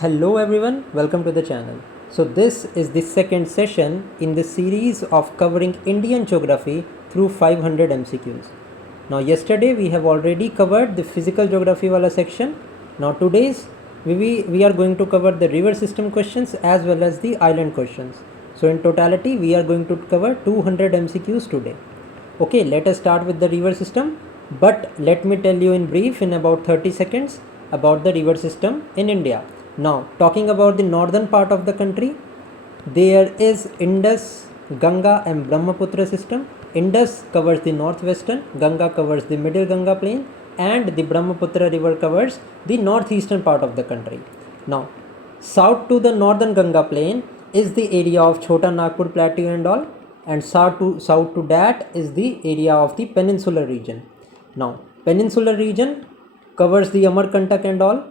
Hello everyone, welcome to the channel. So this is the second session in the series of covering Indian geography through 500 MCQs. Now yesterday we have already covered the physical geography wala section. Now today's we are going to cover the river system questions as well as the island questions. So in totality we are going to cover 200 MCQs today. Okay, let us start with the river system, but let me tell you in brief in about 30 seconds about the river system in India. Now, talking about the northern part of the country, there is Indus, Ganga and Brahmaputra system. Indus covers the northwestern, Ganga covers the middle Ganga plain, and the Brahmaputra river covers the northeastern part of the country. Now, south to the northern Ganga plain is the area of Chota Nagpur plateau and all, and south to that is the area of the peninsular region. Now, peninsular region covers the Amarkantak and all.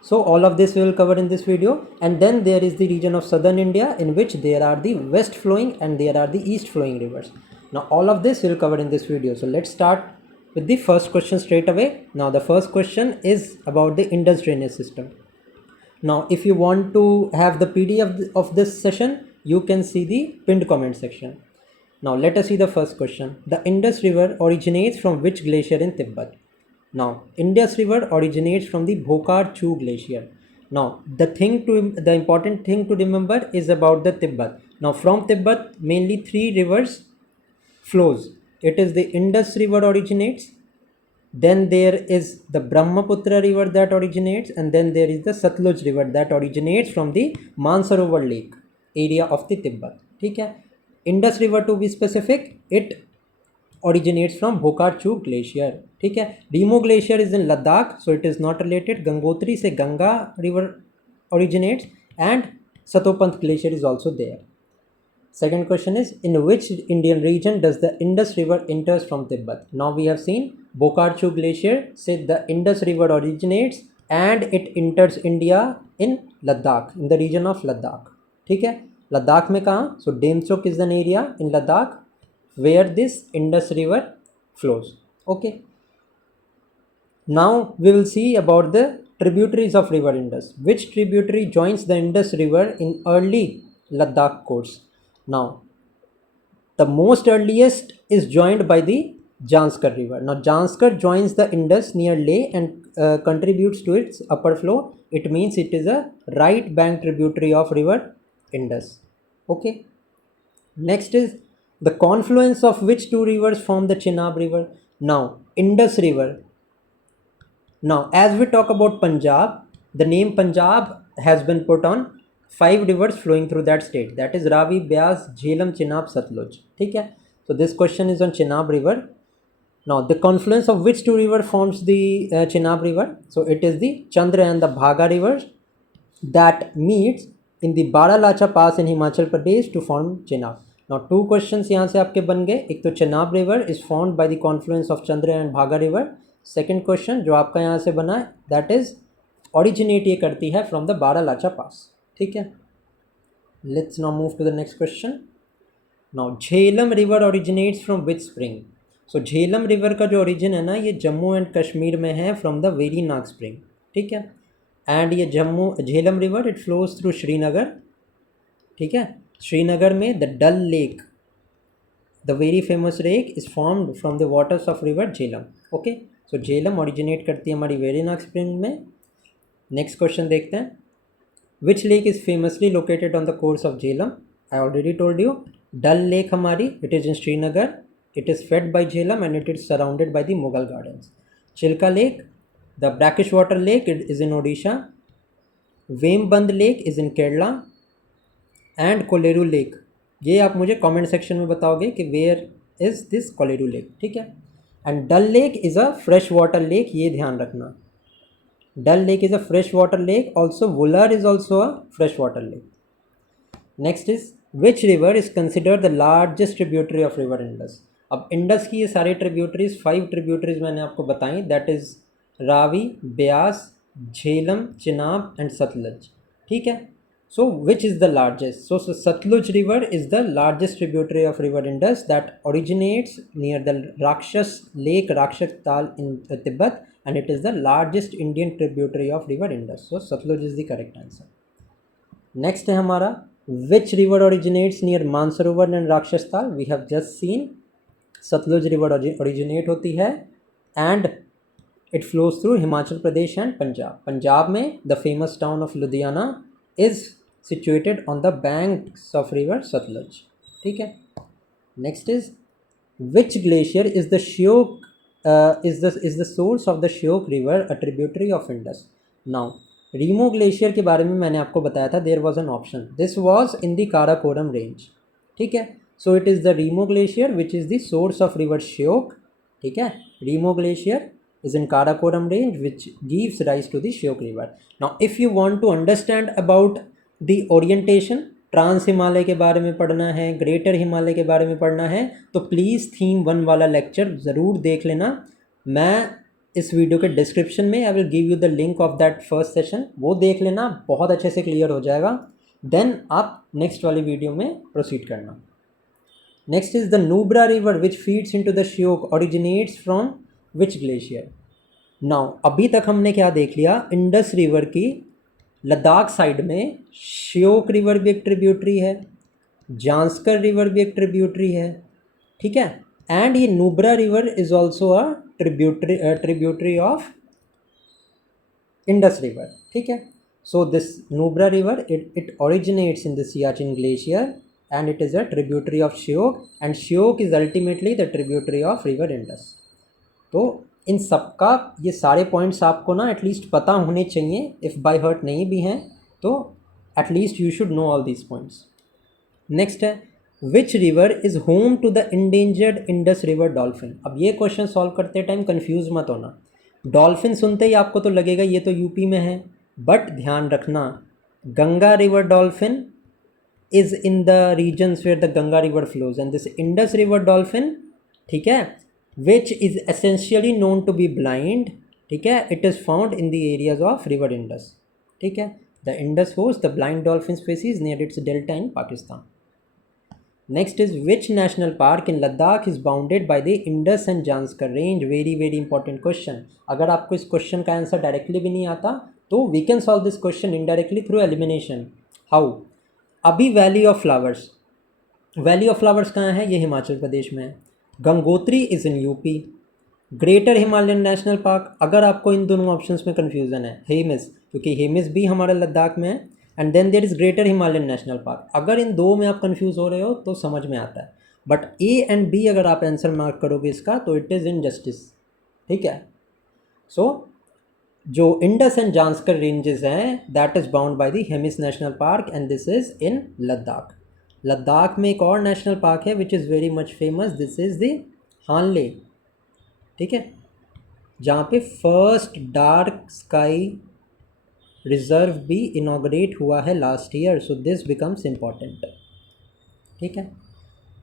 So all of this we will cover in this video, and then there is the region of southern India in which there are the west flowing and there are the east flowing rivers. Now all of this we will cover in this video. So let's start with the first question straight away. Now the first question is about the Indus drainage system. Now if you want to have the PDF of this session, you can see the pinned comment section. Now let us see the first question. The Indus River originates from which glacier in Tibet? Now, Indus River originates from the Bhokar Chu Glacier. Now, the important thing to remember is about the Tibet. Now, from Tibet, mainly three rivers flows. It is the Indus River originates, then there is the Brahmaputra river that originates, and then there is the Satluj river that originates from the Mansarovar lake area of the Tibet. ठीक है, Indus river to be specific, it originates from Bhokarchu glacier. ठीक है, Remo glacier is in Ladakh, so it is not related. Gangotri से Ganga river originates, and Satopant glacier is also there. Second question is, in which Indian region does the Indus river enters from Tibet? Now we have seen Bokarchu glacier said the Indus river originates and it enters India in Ladakh, in the region of Ladakh. ठीक है, लद्दाख में कहाँ? So Demchok is an area in Ladakh where this Indus river flows. Okay, now we will see about the tributaries of river Indus. Which tributary joins the Indus river in early Ladakh course? Now, the most earliest is joined by the Janskar river. Now, Janskar joins the Indus near Leh and contributes to its upper flow. It means it is a right bank tributary of river Indus. Okay. Next is the confluence of which two rivers form the Chenab river. Now, Indus river. Now, as we talk about Punjab, the name Punjab has been put on 5 rivers flowing through that state. That is Ravi, Beas, Jhelum, Chenab, Satluj. ठीक है? So this question is on Chenab river. Now, the confluence of which two river forms the Chenab river? So it is the Chandra and the Bhaga rivers that meets in the Baralacha Pass in Himachal Pradesh to form Chenab. Now, two questions यहाँ से आपके बन गए. एक तो Chenab river is formed by the confluence of Chandra and Bhaga river. Second question जो आपका यहाँ से बना है दैट इज ऑरिजिनेट ये करती है फ्रॉम द बारालाचा पास. ठीक है, let's now move to the next question. Now Jhelum river originates from which spring? So Jhelum river का जो ओरिजिन है ना ये जम्मू एंड कश्मीर में है from the Verinag spring. ठीक है, एंड ये Jhelum river it flows through Srinagar. ठीक है, श्रीनगर में the Dal lake, the very famous lake is formed from the waters of river Jhelum. Okay, so Jhelum originate करती है हमारी वेरीनाग स्प्रिंग में. नेक्स्ट क्वेश्चन देखते हैं. Which lake is famously located on the course of Jhelum? I already told you, Dal lake हमारी it is in Srinagar. It is fed by Jhelum and it is surrounded by the Mughal gardens. Chilka lake, the brackish water lake it is in Odisha. Vembanad lake is in Kerala. And Kolleru lake, ये आप मुझे comment section में बताओगे कि where is this Kolleru lake. ठीक है, and Dal lake is a fresh water lake, ये ध्यान रखना. Dal lake is a fresh water lake. Also Wular is also a fresh water lake. Next is which river is considered the largest tributary of river Indus? अब Indus की ये सारी tributaries 5 tributaries मैंने आपको बताई, that is Ravi, Beas, Jhelum, Chenab and Sutlej. ठीक है, so which is the largest? So Satluj river is the largest tributary of river Indus that originates near the Rakshas lake, Rakshas Tal in Tibet, and it is the largest Indian tributary of river Indus. So Satluj is the correct answer. Next है हमारा, which river originates near Mansarovar and Rakshastal? We have just seen Satluj river originate होती है and it flows through Himachal Pradesh and Punjab. Punjab में the famous town of Ludhiana is situated on the banks of river Satluj. ठीक है. Next is, which glacier is the Shyok is the source of the Shyok river, a tributary of Indus? Now Rimo glacier के बारे में मैंने आपको बताया था, there was an option, this was in the Karakoram range. ठीक है. So it is the Rimo glacier which is the source of river Shyok. ठीक है. Rimo glacier is in Karakoram range which gives rise to the Shyok river. Now if you want to understand about the orientation, trans Himalaya के बारे में पढ़ना है, greater Himalaya के बारे में पढ़ना है, तो प्लीज़ थीम 1 वाला लेक्चर ज़रूर देख लेना. मैं इस वीडियो के डिस्क्रिप्शन में I will give you the link of that first session, वो देख लेना, बहुत अच्छे से क्लियर हो जाएगा. देन आप नेक्स्ट वाली वीडियो में प्रोसीड करना. Next is the Nubra river which feeds into the Shyok originates from which glacier? Now अभी तक हमने क्या देख लिया, इंडस रिवर की लद्दाख साइड में श्योक रिवर भी एक ट्रिब्यूटरी है, जांस्कर रिवर भी एक ट्रिब्यूटरी है. ठीक है. एंड ये Nubra river is also a tributary of Indus river. ठीक है. So this Nubra river it originates in the Siachen glacier and it is a tributary of Shyok and Shyok is ultimately the tributary of river Indus. तो इन सबका ये सारे points आपको ना at least पता होने चाहिए, इफ़ बाय हर्ट नहीं भी हैं तो at least you should know all these points. Next है, which river is home to the endangered Indus river dolphin? अब ये क्वेश्चन सॉल्व करते टाइम कंफ्यूज मत होना. डॉल्फिन सुनते ही आपको तो लगेगा ये तो यूपी में है, बट ध्यान रखना Ganga river dolphin is in the regions where the Ganga river flows and this Indus river dolphin, ठीक है, which is essentially known to be blind. ठीक है. it is found in the areas of river Indus. ठीक है. the Indus hosts the blind dolphin species near its delta in Pakistan. next is, which national park in Ladakh is bounded by the Indus and Janskar range? very very important question. अगर आपको इस question का answer directly भी नहीं आता तो we can solve this question indirectly through elimination. how? अभी valley of flowers, valley of flowers कहाँ है? ये हिमाचल प्रदेश में है. Gangotri is in UP. Greater Himalayan National Park, अगर आपको इन दोनों ऑप्शंस में कन्फ्यूज़न है, हेमिस, क्योंकि हेमिस भी हमारे लद्दाख में है, and then there is Greater Himalayan National Park. अगर इन दो में आप कन्फ्यूज़ हो रहे हो तो समझ में आता है, बट ए एंड बी अगर आप आंसर मार्क करोगे इसका तो इट इज़ इन जस्टिस. ठीक है. सो जो इंडस एंड जांस्कर रेंजेस हैं that is bound by the Hemis national park and this is in Ladakh. Ladakh में एक और नेशनल पार्क है which is very much famous, this is the Hanle. ठीक है. जहाँ पे फर्स्ट डार्क स्काई रिजर्व भी इनॉग्रेट हुआ है last year, so this becomes important. ठीक है.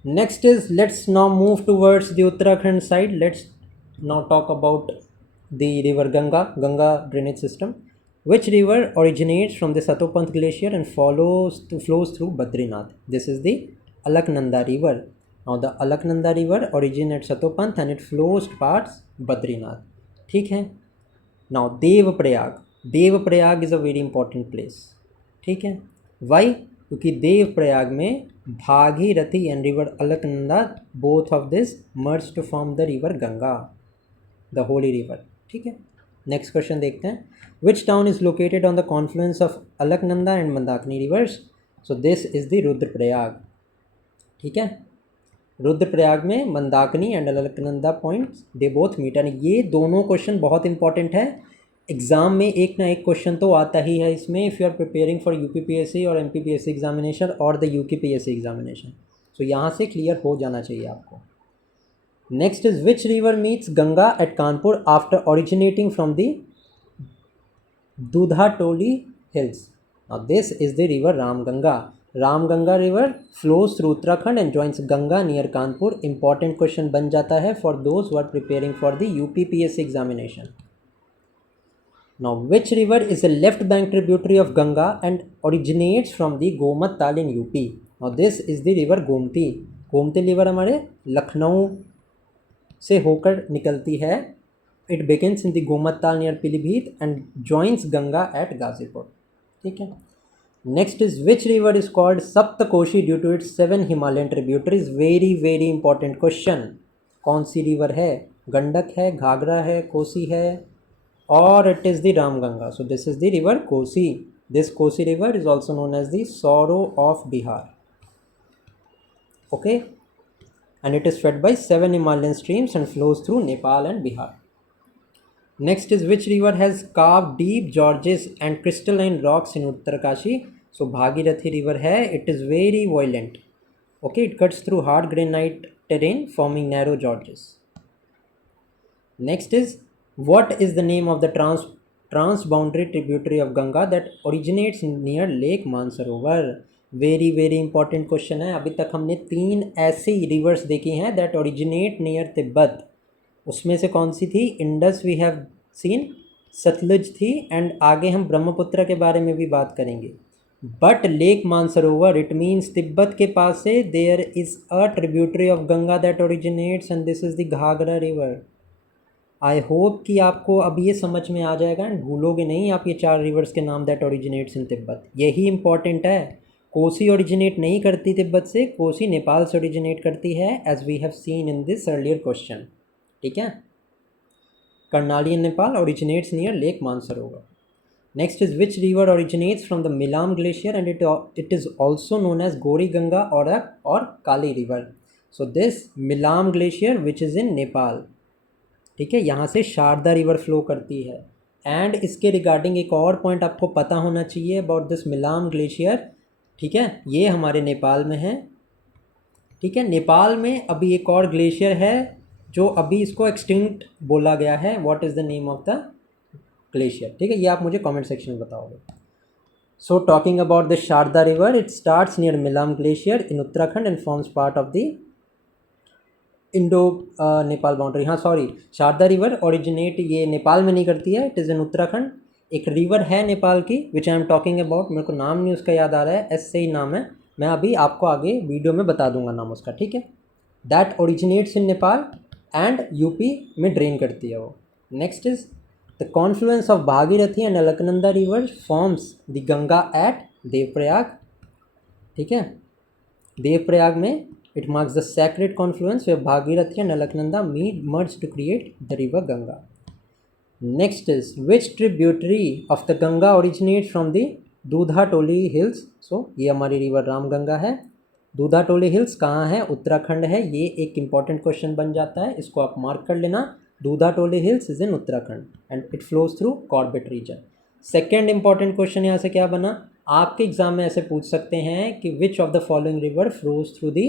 Next is, let's now move towards the Uttarakhand side. Let's now talk about the river Ganga, Ganga drainage system. Which river originates from the Satopant glacier and flows through Badrinath? This is the Alaknanda river. Now the Alaknanda river originates at Satopant and it flows past Badrinath. ठीक है. Now Devprayag, Devprayag is a very important place. ठीक है. Why? क्योंकि देवप्रयाग में Bhagirathi and river Alaknanda, both of this merge to form the river Ganga, the holy river. ठीक है. Next question देखते हैं. Which town is located on the confluence of Alaknanda and Mandakini rivers? So this is the Rudraprayag. ठीक है. रुद्रप्रयाग में Mandakini and Alaknanda points they both meet. And ये दोनों question बहुत इंपॉर्टेंट है. एग्ज़ाम में एक ना एक क्वेश्चन तो आता ही है इसमें, if you are preparing for UPPSC और एमपीपीएससी एग्जामिनेशन और द यूकेपीएससी एग्जामिनेशन. सो यहाँ से क्लियर हो जाना चाहिए आपको. Next is, which river meets Ganga at Kanpur after originating from the Dudhatoli hills? Now this is the river Ramganga. Ramganga river flows through Uttarakhand and joins Ganga near Kanpur. Important question बन जाता है for those who are preparing for the UPPSC examination. Now which river is a left bank tributary of Ganga and originates from the Gomat Tal in UP? Now this is the river Gomti. Gomti river हमारे लखनऊ से होकर निकलती है It begins in the Gomattal near Pilibhit and joins Ganga at Gazipur. ठीक है. Next is which river is called Saptakoshi due to its 7 Himalayan tributaries? Very very important question. कौन सी river है? गंडक है, घाघरा है, कोसी है, और it is the Ramganga. So this is the river Kosi. This Kosi river is also known as the sorrow of Bihar. Okay, and it is fed by 7 Himalayan streams and flows through Nepal and Bihar. Next is which river has carved deep gorges and crystalline rocks in Uttarkashi? So Bhagirathi river है. It is very violent. Okay, it cuts through hard granite terrain forming narrow gorges. Next is what is the name of the transboundary tributary of Ganga that originates near Lake Mansarovar? Very very important question है. अभी तक हमने 3 ऐसी reverse देखी हैं that originate near Tibet. उसमें से कौन सी थी? Indus we have seen, Sutlej थी, एंड आगे हम ब्रह्मपुत्र के बारे में भी बात करेंगे. But lake Mansarovar it means Tibet के पास से there is a tributary of Ganga that originates and this is the Ghaghara river. I hope कि आपको अब ये समझ में आ जाएगा एंड भूलोगे नहीं आप ये 4 रिवर्स के नाम दैट ओरिजिनेट्स इन तिब्बत. यही इंपॉर्टेंट है. कोसी ओरिजिनेट नहीं करती तिब्बत से, कोसी नेपाल से ओरिजिनेट करती है, as we have seen in this earlier question. ठीक है. Karnali in Nepal originates near lake Mansarovar. Next is which river originates from the Milam glacier and it is also known as Gauri Ganga और Kali river. So this Milam glacier which is in Nepal. ठीक है, यहाँ से Sharda river flow करती है. And इसके रिगार्डिंग एक और पॉइंट आपको पता होना चाहिए अबाउट दिस मिलाम ग्लेशियर. ठीक है, ये हमारे नेपाल में है. ठीक है, नेपाल में अभी एक और ग्लेशियर है जो अभी इसको एक्सटिंक्ट बोला गया है. What is the name of the glacier? ठीक है, ये आप मुझे कमेंट सेक्शन में बताओगे. So talking about the Sharda river, it starts near Milam glacier in Uttarakhand and forms part of the Indo Nepal boundary. हाँ सॉरी, शारदा रिवर ओरिजिनेट ये नेपाल में नहीं करती है, इट इज़ इन उत्तराखंड. एक रिवर है नेपाल की विच आई एम टॉकिंग अबाउट, मेरे को नाम नहीं उसका याद आ रहा है, एस से ही नाम है, मैं अभी आपको आगे वीडियो में बता दूंगा नाम उसका. ठीक है, that originates in Nepal and UP में ड्रेन करती है वो. Next is the confluence of Bhagirathi and Alaknanda river forms the Ganga at Devprayag. ठीक है, देवप्रयाग में it marks the sacred confluence where Bhagirathi and Alaknanda merge to create the river Ganga. Next is which tributary of the Ganga originates from the Dudha Toli hills. सो ये हमारी river Ramganga है. दूधा Toli hills कहाँ है? उत्तराखंड है. ये एक इंपॉर्टेंट क्वेश्चन बन जाता है, इसको आप मार्क कर लेना. Dudha Toli hills is in Uttarakhand and it flows through Corbett region. Second important question यहाँ से क्या बना, आपके एग्जाम में ऐसे पूछ सकते हैं कि विच of the following river flows through the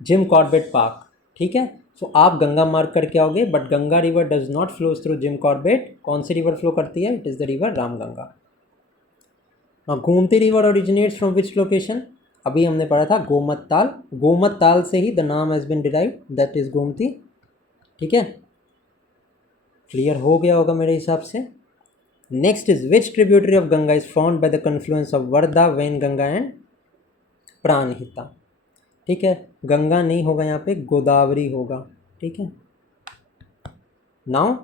Jim Corbett park. ठीक है, सो आप गंगा मार्क करके आओगे, but Ganga river does not flows through Jim Corbett. कौन सी रिवर फ्लो करती है? It is the river Ramganga. Now Gomti river originates from which location? अभी हमने पढ़ा था गोमत्ताल. गोमत्ताल से ही द नाम has been derived, that is Gomti. ठीक है, क्लियर हो गया होगा मेरे हिसाब से. Next is which tributary of Ganga is found by the confluence of Wardha, Wainganga and Pranhita. ठीक है, गंगा नहीं होगा यहाँ पे, गोदावरी होगा. ठीक है, नाउ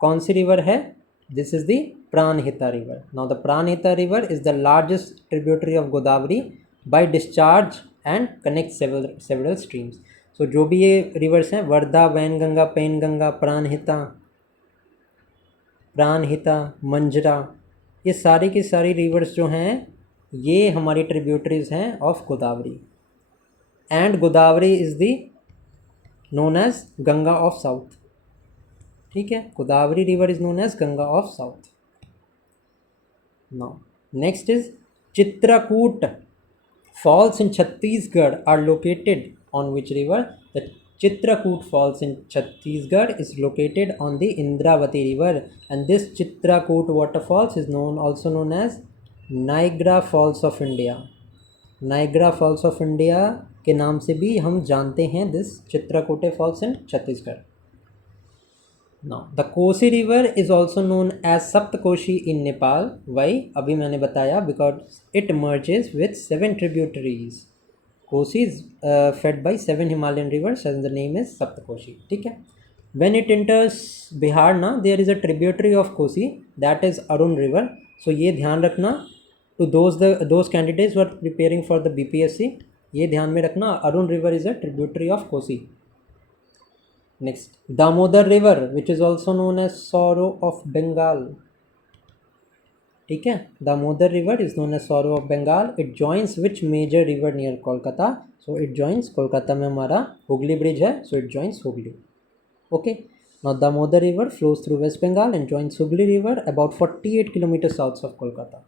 कौन सी रिवर है? This is the Pranhita river. Now the Pranhita river is the largest tributary of Godavari by discharge and connect several streams. So जो भी ये रिवर्स हैं, वर्धा, वैनगंगा, पेनगंगा, प्राणहिता, मंजरा, ये सारी की सारी रिवर्स जो हैं ये हमारी ट्रिब्यूटरीज हैं of Godavari. And Godavari is the known as Ganga of south. ठीक है, Godavari river is known as Ganga of south. Now next is Chitrakoot falls in Chhattisgarh are located on which river? The Chitrakoot falls in Chhattisgarh is located on the Indravati river and this Chitrakoot waterfalls is also known as Niagara falls of India. Niagara falls of India के नाम से भी हम जानते हैं this Chitrakote falls in Chhattisgarh. Now the Kosi river is also known as Saptakoshi in Nepal. Why? अभी मैंने बताया, because it merges with 7 tributaries. Kosi is fed by 7 Himalayan rivers and the name is Saptakoshi. ठीक है, When it enters Bihar na, there is a tributary of Kosi, that is Arun river. So ये ध्यान रखना, to those candidates who are preparing for the BPSC, ये ध्यान में रखना, Arun river is a tributary of Kosi. Next, Damodar river, which is also known as Sorrow of Bengal. ठीक है, Damodar river is known as sorrow of Bengal. It joins which major river near Kolkata? So it joins, Kolkata में हमारा Hooghly bridge है, so it joins Hooghly. Okay, now Damodar river flows through West Bengal and joins Hooghly river about 48 kilometre south of Kolkata.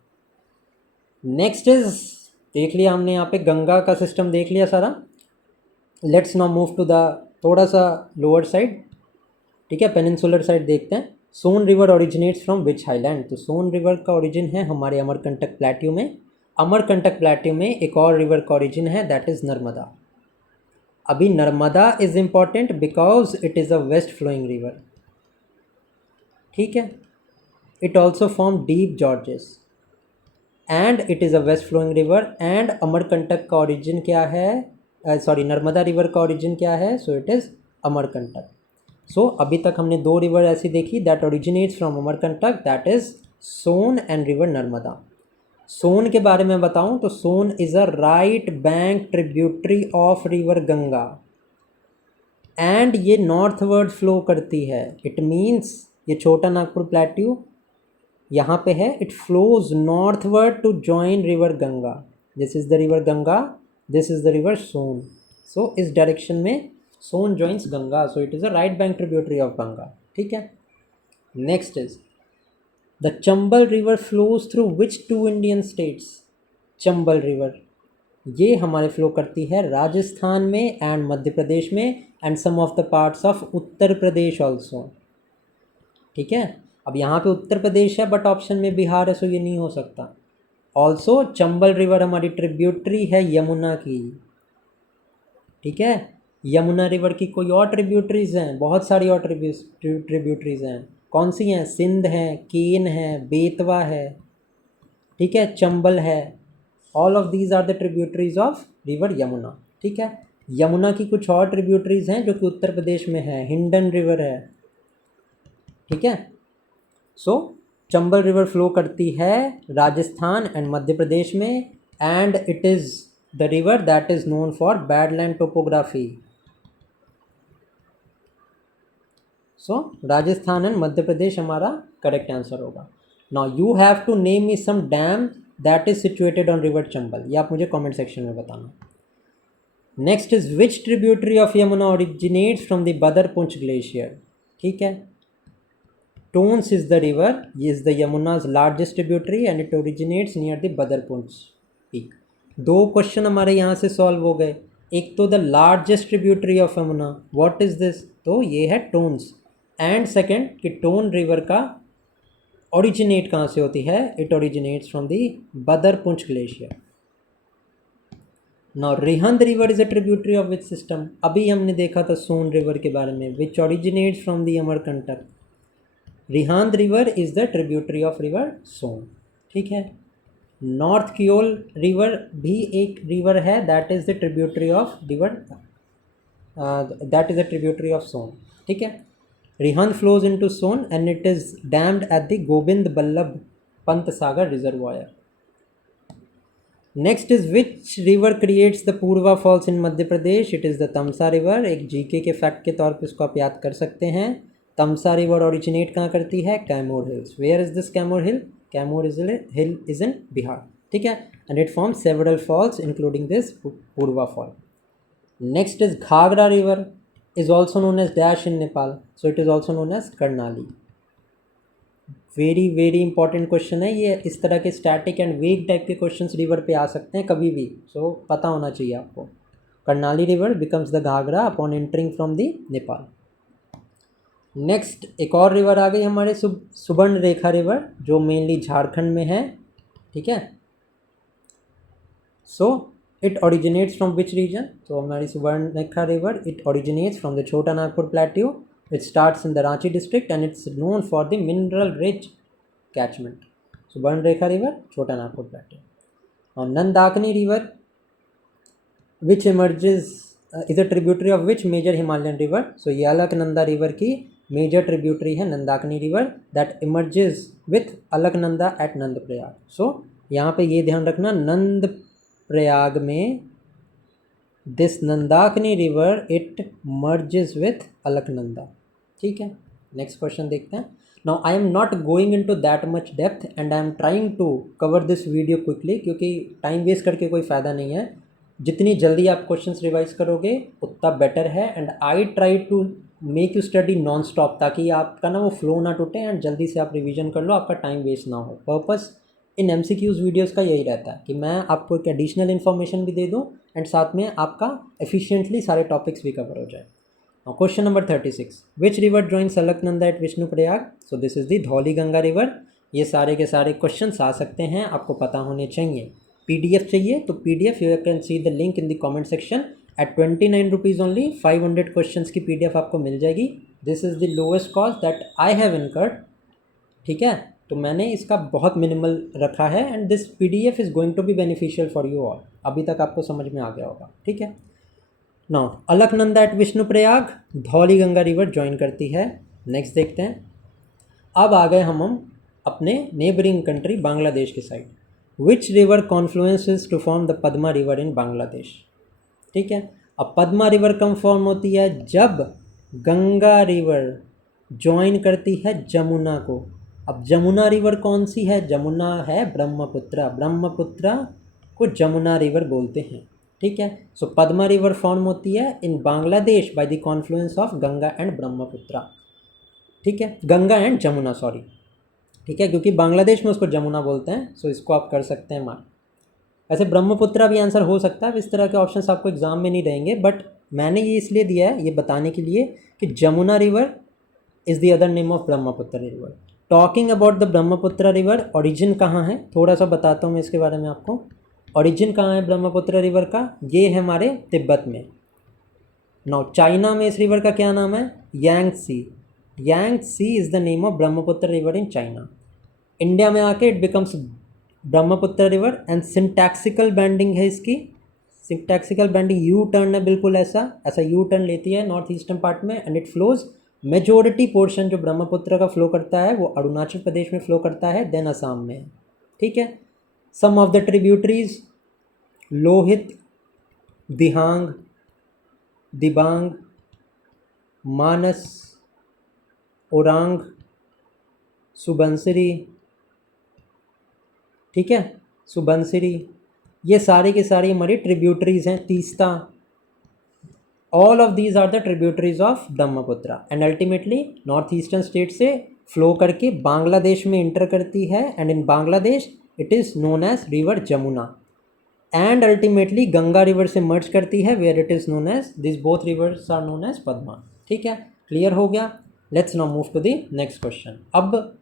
Next is, देख लिया हमने यहाँ पे गंगा का system देख लिया सारा. Let's now move to the थोड़ा सा लोअर साइड. ठीक है, पेनिनसुलर साइड देखते हैं. Son river originates from which highland? तो सोन रिवर का ओरिजिन है हमारे अमरकंटक प्लेट्यू में. अमरकंटक प्लेट्यू में एक और रिवर का ओरिजिन है, दैट इज़ नर्मदा. अभी Narmada is important because it is a west flowing river. ठीक है, it also form deep gorges and it is a west flowing river. And Amarkantak का ओरिजिन क्या है, सॉरी नर्मदा रिवर का ओरिजिन क्या है? So it is Amarkantak. So अभी तक हमने दो रिवर ऐसी देखी that originates from Amarkantak, that is Son and river Narmada. Son के बारे में बताऊं तो सोन is a right bank tributary of river Ganga and ये नॉर्थवर्ड फ्लो करती है. इट मीन्स ये छोटा नागपुर प्लेट्यू यहाँ पे है, it flows northward to join river Ganga. This is the river Ganga, this is the river Son. So इस डायरेक्शन में सोन joins Ganga, so it is a right bank tributary of Ganga. ठीक है, next is the Chambal river flows through which two Indian states? Chambal river ये हमारे flow करती है राजस्थान में and Madhya Pradesh में and some of the parts of Uttar Pradesh also. ठीक है, अब यहाँ पे उत्तर प्रदेश है बट ऑप्शन में बिहार है, सो ये नहीं हो सकता. ऑल्सो चंबल रिवर हमारी ट्रिब्यूटरी है यमुना की. ठीक है, यमुना रिवर की कोई और ट्रिब्यूटरीज़ हैं? बहुत सारी और ट्रिब्यूटरीज़ हैं. कौन सी हैं? सिंध है, केन है, बेतवा है, ठीक है, चंबल है. All of these are the tributaries of river Yamuna. ठीक है, यमुना की कुछ और ट्रिब्यूटरीज़ हैं जो कि उत्तर प्रदेश में है, हिंडन रिवर है. ठीक है, सो चंबल रिवर फ्लो करती है राजस्थान एंड मध्य प्रदेश में and it is the river that is known for badland topography. So Rajasthan and Madhya Pradesh हमारा करेक्ट आंसर होगा. Now you have to name me some dam that is situated on river Chambal. ये आप मुझे comment section में बताना. Next is which tributary of Yamuna originates from the Bandarpunch glacier? ठीक है, Tons is the river, ये is the Yamuna's largest tributary and it originates near the Bandarpunch peak. दो question हमारे यहाँ से सॉल्व हो गए. एक तो the largest tributary of Yamuna, what is this? तो ये है टोन्स. एंड सेकेंड कि टोन रिवर का ओरिजिनेट कहाँ से होती है? It originates from the Bandarpunch glacier. Now Rihand river is a tributary of which system? अभी हमने देखा था सोन रिवर के बारे में, which originates from the Amarkantak. Rihand river is the tributary of river Son. ठीक है, नॉर्थ कियोल रिवर भी एक रिवर है, that is the tributary of river, that is the tributary of Son. ठीक है, Rihand flows into Son and it is dammed at the Gobind Ballabh Pant Sagar reservoir. Next is which river creates the Purva Falls in Madhya Pradesh? It is the Tamsa river. एक GK के fact के तौर पे इसको आप याद कर सकते हैं. तमसा रिवर ओरिजिनेट कहाँ करती है? Kaimur hills. Where is this Kaimur hill? Kaimur hill is in Bihar. ठीक है, and it forms several falls including this Purva fall. Next is Ghaghara river is also known as dash in Nepal, so it is also known as Karnali. Very important question है ये. इस तरह के static and वेग type के questions river पे आ सकते हैं कभी भी, सो पता होना चाहिए आपको. Karnali river becomes the Ghaghara upon entering from the Nepal. Next एक और रिवर आ गई हमारे सुबर्ण रेखा रिवर, जो मेनली झारखंड में है. ठीक है, सो it originates from which region? So हमारी Subarnarekha river, it originates from the Chota Nagpur plateau. It starts in the Ranchi district and it's known for the mineral rich catchment. Subarnarekha river, Chota Nagpur plateau. Now Nandakini river, which emerges is a tributary of which major Himalayan river? So ये Alaknanda river की major tributary है Nandakini river that emerges with Alaknanda at Nand Prayag. So यहाँ पे ये ध्यान रखना, नंद प्रयाग में this Nandakini river it merges with Alaknanda. ठीक है, नेक्स्ट क्वेश्चन देखते हैं. Now I am not going into that much depth and I am trying to cover this video quickly, क्योंकि टाइम वेस्ट करके कोई फ़ायदा नहीं है. जितनी जल्दी आप क्वेश्चंस रिवाइज करोगे उतना बेटर है. And I try to make you study non stop, ताकि आपका ना वो फ्लो ना टूटे एंड जल्दी से आप रिवीजन कर लो, आपका टाइम वेस्ट ना हो. पर्पस इन MCQs वीडियोज़ का यही रहता है कि मैं आपको एक एडिशनल इन्फॉर्मेशन भी दे दूँ एंड साथ में आपका एफिशिएंटली सारे टॉपिक्स भी कवर हो जाए. Now question number 36. Which river joins Alaknanda at Vishnu Prayag? So this is the Dhauli Ganga river. ये सारे के सारे क्वेश्चंस आ सकते हैं, आपको पता होने चाहिए. PDF चाहिए तो PDF you can see the link in the comment section. At 29 rupees only 500 questions की PDF आपको मिल जाएगी. This is the lowest cost that I have incurred. ठीक है, तो मैंने इसका बहुत मिनिमल रखा है and this PDF is going to be beneficial for you all. अभी तक आपको समझ में आ गया होगा. ठीक है, now Alaknanda at Vishnuprayag Dhauliganga river join करती है. नेक्स्ट देखते हैं. अब आ गए हम अपने नेबरिंग कंट्री बांग्लादेश की साइड. Which river confluences to form the Padma river in Bangladesh? ठीक है, अब पद्मा रिवर कम फॉर्म होती है जब गंगा रिवर ज्वाइन करती है जमुना को. अब जमुना रिवर कौन सी है? जमुना है ब्रह्मपुत्रा. ब्रह्मपुत्रा को जमुना रिवर बोलते हैं. ठीक है, सो पद्मा रिवर फॉर्म होती है in Bangladesh by the confluence of Ganga and Brahmaputra. ठीक है, गंगा एंड जमुना, सॉरी. ठीक है, क्योंकि बांग्लादेश में उसको जमुना बोलते हैं, सो इसको आप कर सकते हैं मार्क. ऐसे ब्रह्मपुत्रा भी आंसर हो सकता है. इस तरह के ऑप्शंस आपको एग्जाम में नहीं रहेंगे, बट मैंने ये इसलिए दिया है, ये बताने के लिए कि Jamuna river is the other name of Brahmaputra river. Talking about the Brahmaputra river, origin कहाँ है थोड़ा सा बताता हूँ मैं इसके बारे में आपको. ओरिजिन कहाँ है ब्रह्मपुत्र रिवर का? ये है हमारे तिब्बत में. नाउ चाइना में इस रिवर का क्या नाम है? Yangsi. Yangsi is the name of Brahmaputra river in China. India में आके it becomes Brahmaputra river and syntaxical bending है इसकी. सिंटैक्सिकल बैंडिंग यू टर्न है, बिल्कुल ऐसा यू टर्न लेती है नॉर्थ ईस्टर्न पार्ट में and it flows. Majority portion जो ब्रह्मपुत्र का फ्लो करता है वो अरुणाचल प्रदेश में फ्लो करता है, देन असम में. ठीक है, सम of the tributaries Lohit, Dihang, Dibang, मानस, ओरांग, सुबनसिरी. ठीक है, सुबनसिरी, ये सारे के सारे हमारी ट्रिब्यूटरीज हैं. Teesta, all of these are the tributaries of Brahmaputra and ultimately north eastern state से फ्लो करके बांग्लादेश में इंटर करती है and in Bangladesh it is known as river Jamuna and ultimately Ganga river से मर्ज करती है where it is known as this both rivers are known as Padma. ठीक है, क्लियर हो गया. Let's now move to the next question. अब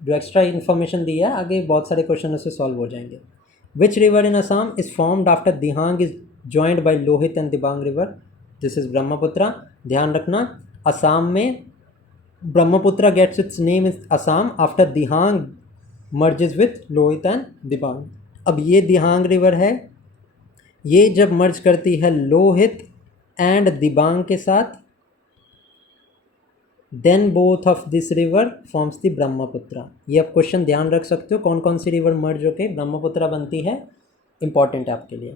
जो एक्स्ट्रा इन्फॉर्मेशन दी है आगे बहुत सारे क्वेश्चन उससे सॉल्व हो जाएंगे. Which river in Assam is formed after Dihang is joined by Lohit and Dibang river? This is Brahmaputra. ध्यान रखना, असम में Brahmaputra gets its name is Assam after Dihang merges with Lohit and Dibang. अब ये दिहांग रिवर है, ये जब मर्ज करती है लोहित एंड दिबांग के साथ, then both of this river forms the Brahmaputra. ये आप क्वेश्चन ध्यान रख सकते हो, कौन कौन सी रिवर मर्ज होकर ब्रह्मपुत्र बनती है, इंपॉर्टेंट है आपके लिए.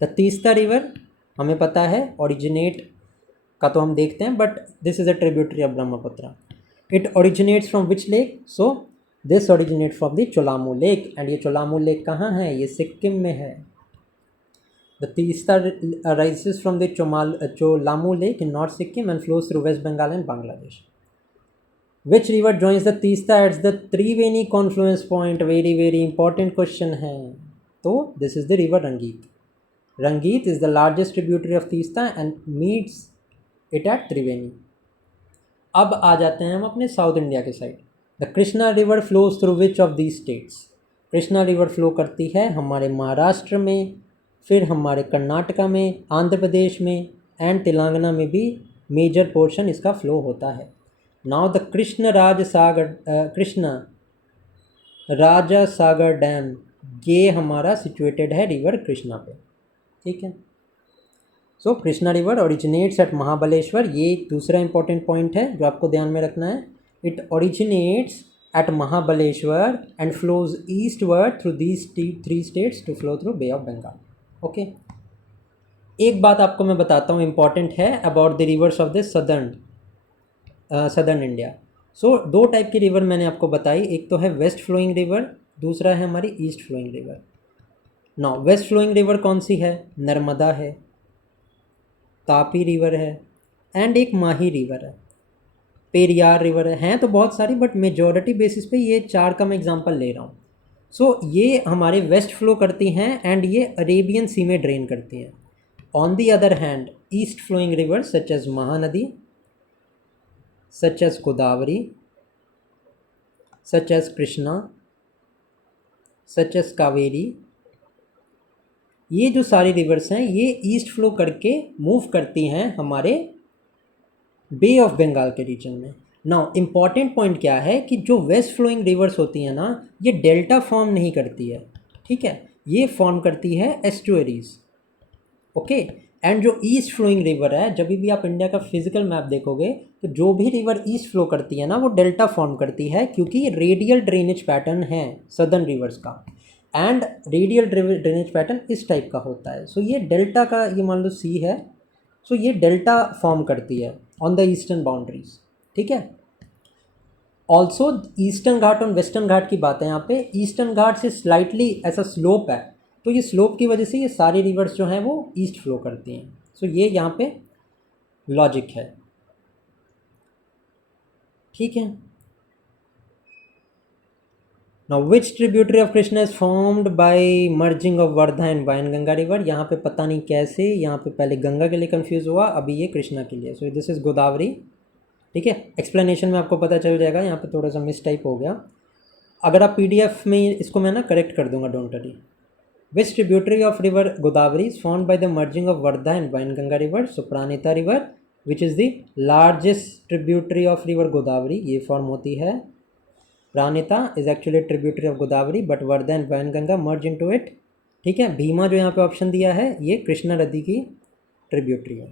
द तीस्ता रिवर हमें पता है ओरिजिनेट का तो हम देखते हैं, but this is a tributary of Brahmaputra. It originates from which lake? So this originate from the Cholamu lake and ये चोलामू लेक कहाँ है? ये सिक्किम में है. The Teesta rises from the Cholamu Lake in North Sikkim and flows through West Bengal and Bangladesh. Which river joins the Teesta at the Triveni confluence point? Very very important question है. तो this is the river Rangit. Rangit is the largest tributary of Teesta and meets it at Triveni. अब आ जाते हैं हम अपने south India के side. The Krishna river flows through which of these states? Krishna river flow करती है हमारे महाराष्ट्र में, फिर हमारे कर्नाटका में, आंध्र प्रदेश में एंड तेलंगाना में भी मेजर पोर्शन इसका फ्लो होता है. Now the Krishna Raja Sagar dam, ये हमारा सिचुएटेड है रिवर कृष्णा पे. ठीक है, so Krishna river originates at Mahabaleshwar, ये एक दूसरा इंपॉर्टेंट पॉइंट है जो आपको ध्यान में रखना है. It originates at Mahabaleshwar and flows eastward through these 3 states to flow through bay of Bengal. Okay, एक बात आपको मैं बताता हूँ इंपॉर्टेंट है about the rivers of the southern India. So 2 type की रिवर मैंने आपको बताई, एक तो है वेस्ट फ्लोइंग रिवर, दूसरा है हमारी east flowing river. Now west flowing river कौन सी है? नर्मदा है, तापी रिवर है, एंड एक माही रिवर है, पेरियार रिवर है. हैं तो बहुत सारी, बट मेजॉरिटी बेसिस पे ये 4 का मैं एग्जांपल ले रहा हूँ. सो ये हमारे वेस्ट फ्लो करती हैं एंड ये अरेबियन सी में ड्रेन करती हैं. On the other hand east flowing river such as Mahanadi, such as Godavari, such as Krishna, such as Kaveri, ये जो सारी रिवर्स हैं ये ईस्ट फ्लो करके मूव करती हैं हमारे बे ऑफ बंगाल के रीजन में. नाउ इम्पॉर्टेंट पॉइंट क्या है कि जो वेस्ट फ्लोइंग रिवर्स होती हैं ना, ये डेल्टा फॉर्म नहीं करती है, ठीक है, ये फॉर्म करती है एस्टुअरीज. ओके, एंड जो ईस्ट फ्लोइंग रिवर है, जब भी आप इंडिया का फिजिकल मैप देखोगे तो जो भी रिवर ईस्ट फ्लो करती है ना वो डेल्टा फॉर्म करती है, क्योंकि ये रेडियल ड्रेनेज पैटर्न है सदर्न रिवर्स का, एंड रेडियल ड्रेनेज पैटर्न इस टाइप का होता है. सो ये डेल्टा का, ये मान लो सी है, सो ये डेल्टा फॉर्म करती है ऑन द ईस्टर्न बाउंड्रीज, ठीक है. ऑल्सो ईस्टर्न घाट और वेस्टर्न घाट की बात है यहाँ पे. ईस्टर्न घाट से स्लाइटली ऐसा स्लोप है, तो ये स्लोप की वजह से ये सारी रिवर्स जो हैं वो ईस्ट फ्लो करती हैं. सो ये यहाँ पे लॉजिक है, ठीक है. Now which tributary of Krishna is formed by merging of Wardha and Wainganga river. यहाँ पे पता नहीं कैसे, यहाँ पे पहले गंगा के लिए कंफ्यूज हुआ, अभी ये कृष्णा के लिए. सो दिस इज गोदावरी, ठीक है. एक्सप्लेनेशन में आपको पता चल जाएगा, यहाँ पे थोड़ा सा मिस टाइप हो गया. अगर आप PDF में इसको मैं ना करेक्ट कर दूंगा, don't worry. Which tributary of river Godavari is formed by the merging of Wardha and Wainganga river. So Pranhita river which is the largest tributary of river Godavari, ये फॉर्म होती है. Pranhita is actually tributary of Godavari but Wardha and Wainganga merge into it, ठीक है. भीमा जो यहाँ पे option दिया है ये कृष्णा नदी की ट्रिब्यूटरी है.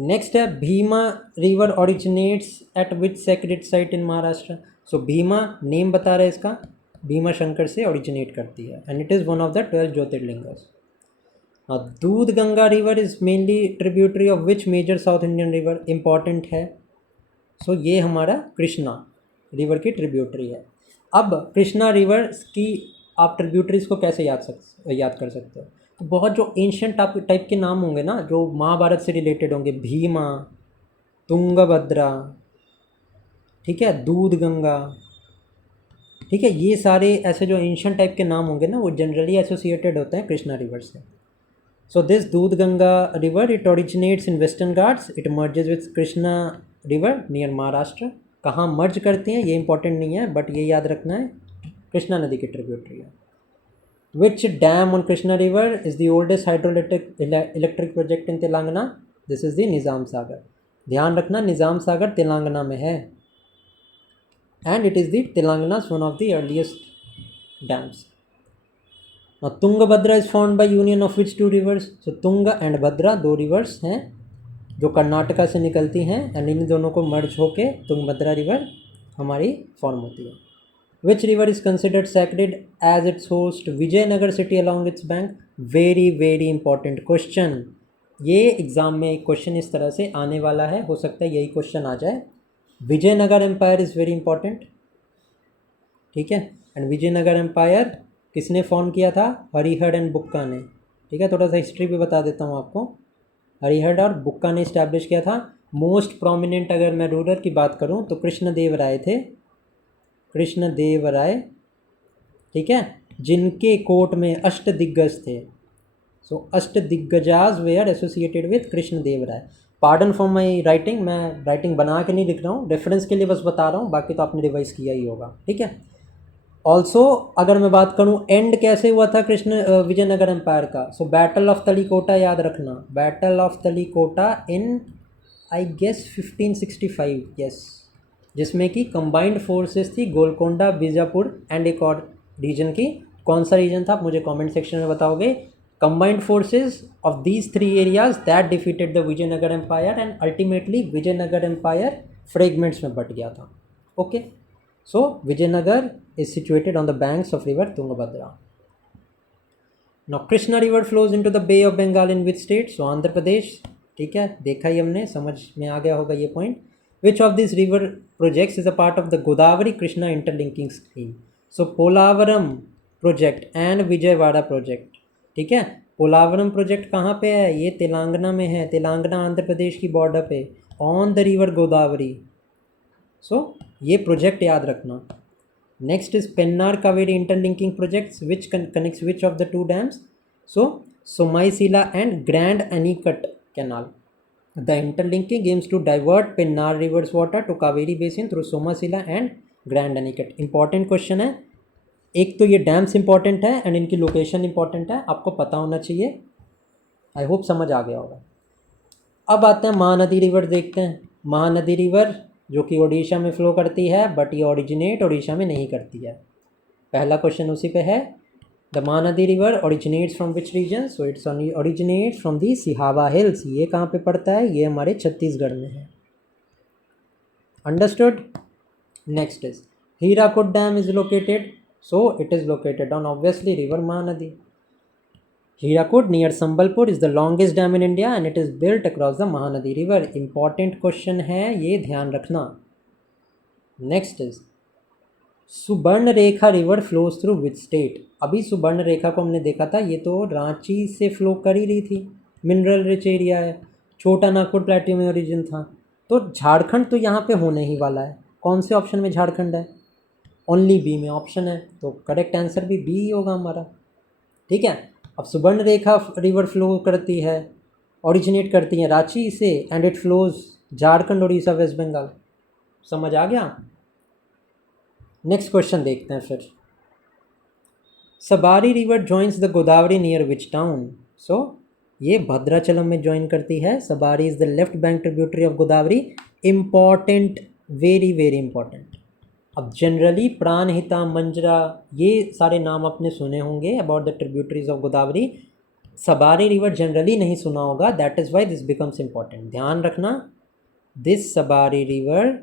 नेक्स्ट है भीमा रिवर ओरिजिनेट्स एट विच सेक्रेड साइट इन महाराष्ट्र. सो भीमा नेम बता रहा है इसका, भीमा शंकर से ओरिजिनेट करती है and it is one of the 12 jyotirlingas. Doodh Ganga river is mainly tributary of which major south Indian river. Important है. सो ये हमारा कृष्णा रिवर की ट्रिब्यूटरी है. अब कृष्णा रिवर की आप ट्रिब्यूटरीज को कैसे याद कर सकते हो? तो बहुत जो एंशियंट टाइप के नाम होंगे ना, जो महाभारत से रिलेटेड होंगे, भीमा, तुंगभद्रा, ठीक है, दूध गंगा, ठीक है, ये सारे ऐसे जो एंशियंट टाइप के नाम होंगे ना वो जनरली एसोसिएटेड होते हैं कृष्णा रिवर से. सो दिस दूध Ganga river it originates in western Ghats, it merges with Krishna river near Maharashtra. कहाँ मर्ज करती हैं ये इंपॉर्टेंट नहीं है, बट ये याद रखना है कृष्णा नदी की ट्रिब्यूटरी है. Which dam on Krishna river is the oldest hydro electric project in Telangana. This is the Nizam Sagar. ध्यान रखना निज़ाम सागर तेलंगाना में है and it is the Telangana one of the earliest dams. Tungabhadra is found by union of which 2 rivers. So Tunga and Bhadra 2 rivers हैं जो कर्नाटका से निकलती हैं and in दोनों को मर्ज होके तुंगभद्रा रिवर हमारी फॉर्म होती है. Which river is considered sacred as its host Vijayanagar city along its bank. Very very important question. ये एग्ज़ाम में एक क्वेश्चन इस तरह से आने वाला है, हो सकता है यही क्वेश्चन आ जाए. Vijayanagar empire is very important, ठीक है. एंड विजयनगर एम्पायर किसने फॉर्म किया था? हरिहर एंड बुक्का ने, ठीक है. थोड़ा सा हिस्ट्री भी बता देता हूँ आपको. हरिहर और बुक्का ने इस्टेब्लिश किया था. मोस्ट प्रोमिनेंट अगर मैं रूलर की बात करूं तो कृष्णदेव राय थे, कृष्णदेव राय, ठीक है, जिनके कोर्ट में अष्ट दिग्गज थे. So Ashta Diggajas were associated with Krishnadeva Raya. Pardon for my writing, मैं राइटिंग बना के नहीं लिख रहा हूँ, रेफरेंस के लिए बस बता रहा हूँ, बाकी तो आपने रिवाइज किया ही होगा, ठीक है. ऑल्सो अगर मैं बात करूं एंड कैसे हुआ था कृष्ण विजयनगर एम्पायर का, सो बैटल ऑफ तलीकोटा याद रखना. Battle of Talikota in I guess 1565, yes, जिसमें कि कंबाइंड फोर्सेस थी गोलकोंडा, बीजापुर एंड एक और रीजन की. कौन सा रीजन था आप मुझे कमेंट सेक्शन में बताओगे. combined forces of these three areas that defeated the Vijayanagar Empire and ultimately Vijayanagar Empire fragments में बट गया था. Okay, so Vijayanagar is situated on the banks of river Tungabhadra. Now Krishna river flows into the Bay of Bengal in which state? So Andhra Pradesh. ठीक है, देखा ही हमने, समझ में आ गया होगा ये point. Which of these river projects is a part of the Godavari Krishna interlinking scheme? So Polavaram project and Vijayawada project. ठीक है, पोलावरम प्रोजेक्ट कहाँ पे है? ये तेलंगाना में है, तेलंगाना आंध्र प्रदेश की बॉर्डर पे, on the river Godavari. So ये प्रोजेक्ट याद रखना. Next is Pennar Kaveri interlinking projects which connects which of the two dams? So Somasila and grand anicut canal. The interlinking aims to divert Pennar river's water to Kaveri basin through Somasila and Grand Anicut. Important question है. एक तो ये dams important है and इनकी location important है, आपको पता होना चाहिए. आई होप समझ आ गया होगा. अब आते हैं महानदी रिवर देखते हैं. महानदी रिवर जो कि ओडिशा में फ्लो करती है, बट ये ओरिजिनेट ओडिशा में नहीं करती है. पहला क्वेश्चन उसी पे है. The Mahanadi river originates from which region? So it's originates from the Sihawa hills. ये कहाँ पे पड़ता है? ये हमारे छत्तीसगढ़ में है. Understood. Next is Hirakud dam is located. So it is located on obviously river Mahanadi. Hirakud near Sambalpur is the longest dam in India and it is built across the Mahanadi river. Important question है, ये ध्यान रखना. Next is Subarna Rekha river flows through which state? अभी सुबर्ण रेखा को हमने देखा था, ये तो रांची से फ्लो कर ही रही थी. मिनरल रिच एरिया है, छोटा नागपुर प्लेट्यू में ओरिजिन था. तो झारखंड तो यहाँ पे होने ही वाला है. कौन से ऑप्शन में झारखंड है? ओनली बी में ऑप्शन है, तो करेक्ट आंसर भी बी ही होगा हमारा. ठीक है. अब सुबर्ण रेखा रिवर फ्लो करती है, ओरिजिनेट करती है रांची से and it flows Jharkhand, Orissa, west Bengal. समझ आ गया. नेक्स्ट क्वेश्चन देखते हैं फिर. Sabari river joins the Godavari near which town? So ये भद्राचलम में ज्वाइन करती है. Sabari is the left bank tributary of Godavari. Important, very very important. अब जनरली प्राणहिता, मंजरा, ये सारे नाम आपने सुने होंगे about the tributaries of Godavari. Sabari river generally नहीं सुना होगा, that is why this becomes important. ध्यान रखना, this Sabari river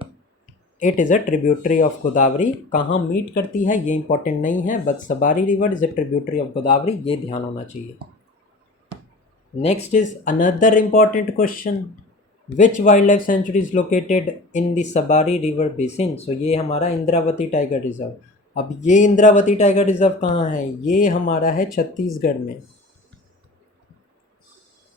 it is a tributary of Godavari. कहाँ मीट करती है ये इंपॉर्टेंट नहीं है, but Sabari river is a tributary of Godavari, ये ध्यान होना चाहिए. Next is another important question. Which wild life sanctuary is located in the Sabari river basin? So ये हमारा इंद्रावती टाइगर रिजर्व. अब ये इंद्रावती टाइगर रिजर्व कहाँ है? ये हमारा है छत्तीसगढ़ में,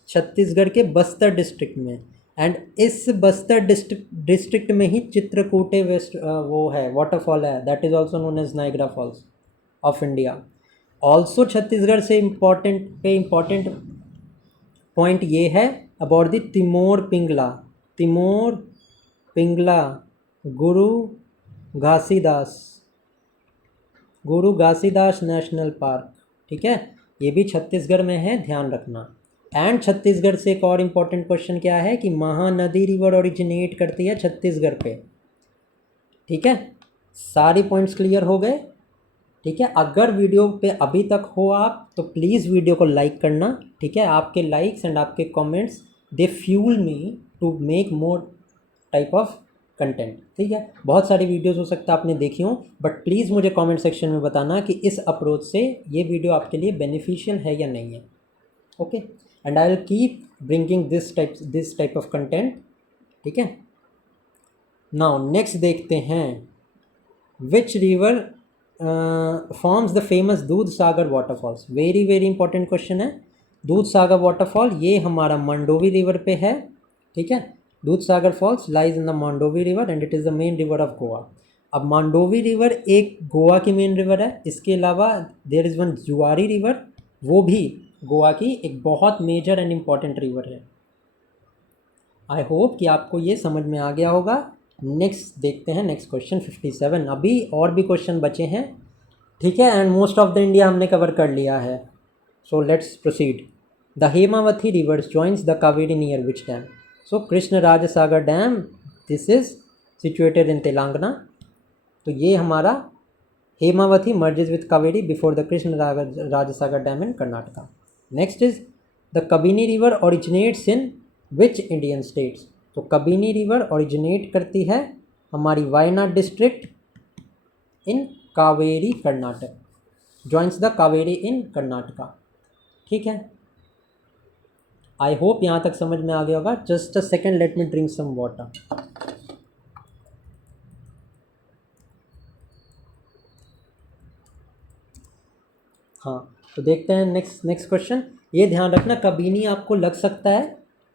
छत्तीसगढ़ के बस्तर डिस्ट्रिक्ट में. एंड इस बस्तर डिस्ट्रिक्ट में ही चित्रकूटे वेस्ट वो है वाटरफॉल है, that is also known as Niagara falls of India. Also Chhattisgarh से इम्पॉर्टेंट पॉइंट ये है about the Timor Pingala Guru Ghasidas national park. ठीक है, ये भी छत्तीसगढ़ में है, ध्यान रखना. एंड छत्तीसगढ़ से एक और इम्पॉर्टेंट क्वेश्चन क्या है कि महानदी रिवर ओरिजिनेट करती है छत्तीसगढ़ पे. ठीक है, सारी पॉइंट्स क्लियर हो गए. ठीक है, अगर वीडियो पे अभी तक हो आप तो प्लीज़ वीडियो को लाइक करना. ठीक है, आपके लाइक्स एंड आपके comments they fuel me to make more type of content. ठीक है, बहुत सारी वीडियोस हो सकता है आपने देखी हो, बट प्लीज़ मुझे कमेंट सेक्शन में बताना कि इस अप्रोच से ये वीडियो आपके लिए बेनिफिशियल है या नहीं है. Okay, and I will keep bringing this type of content. ठीक है, नाउ नेक्स्ट देखते हैं. Which river forms the famous Dudh Sagar waterfalls? Very very important question है. दूध सागर वाटरफॉल ये हमारा मंडोवी रिवर पे है. ठीक है, दूध सागर falls lies in the Mandovi river and it is the main river of Goa. अब मंडोवी रिवर एक गोवा की मेन रिवर है. इसके अलावा देयर इज़ वन जुआरी रिवर, वो भी गोवा की एक बहुत मेजर एंड इम्पॉर्टेंट रिवर है. आई होप कि आपको ये समझ में आ गया होगा. नेक्स्ट देखते हैं, नेक्स्ट क्वेश्चन 57. अभी और भी क्वेश्चन बचे हैं. ठीक है, and most of the India हमने कवर कर लिया है. So let's proceed. The Hemavati river joins the Kaveri near which dam? So Krishna Rajasagar dam, this is situated in Telangana. तो ये हमारा Hemavati merges with Kaveri before the Krishna Rajasagar dam in Karnataka. Next is the Kabini river originates in which Indian states. तो Kabini river originate करती है हमारी Wayanad district in Kaveri Karnataka, joins the Kaveri इन कर्नाटका। ठीक है, I hope यहाँ तक समझ में आ गया होगा। Just a second, let me drink some water. हाँ, तो देखते हैं नेक्स्ट क्वेश्चन। ये ध्यान रखना, कबिनी आपको लग सकता है,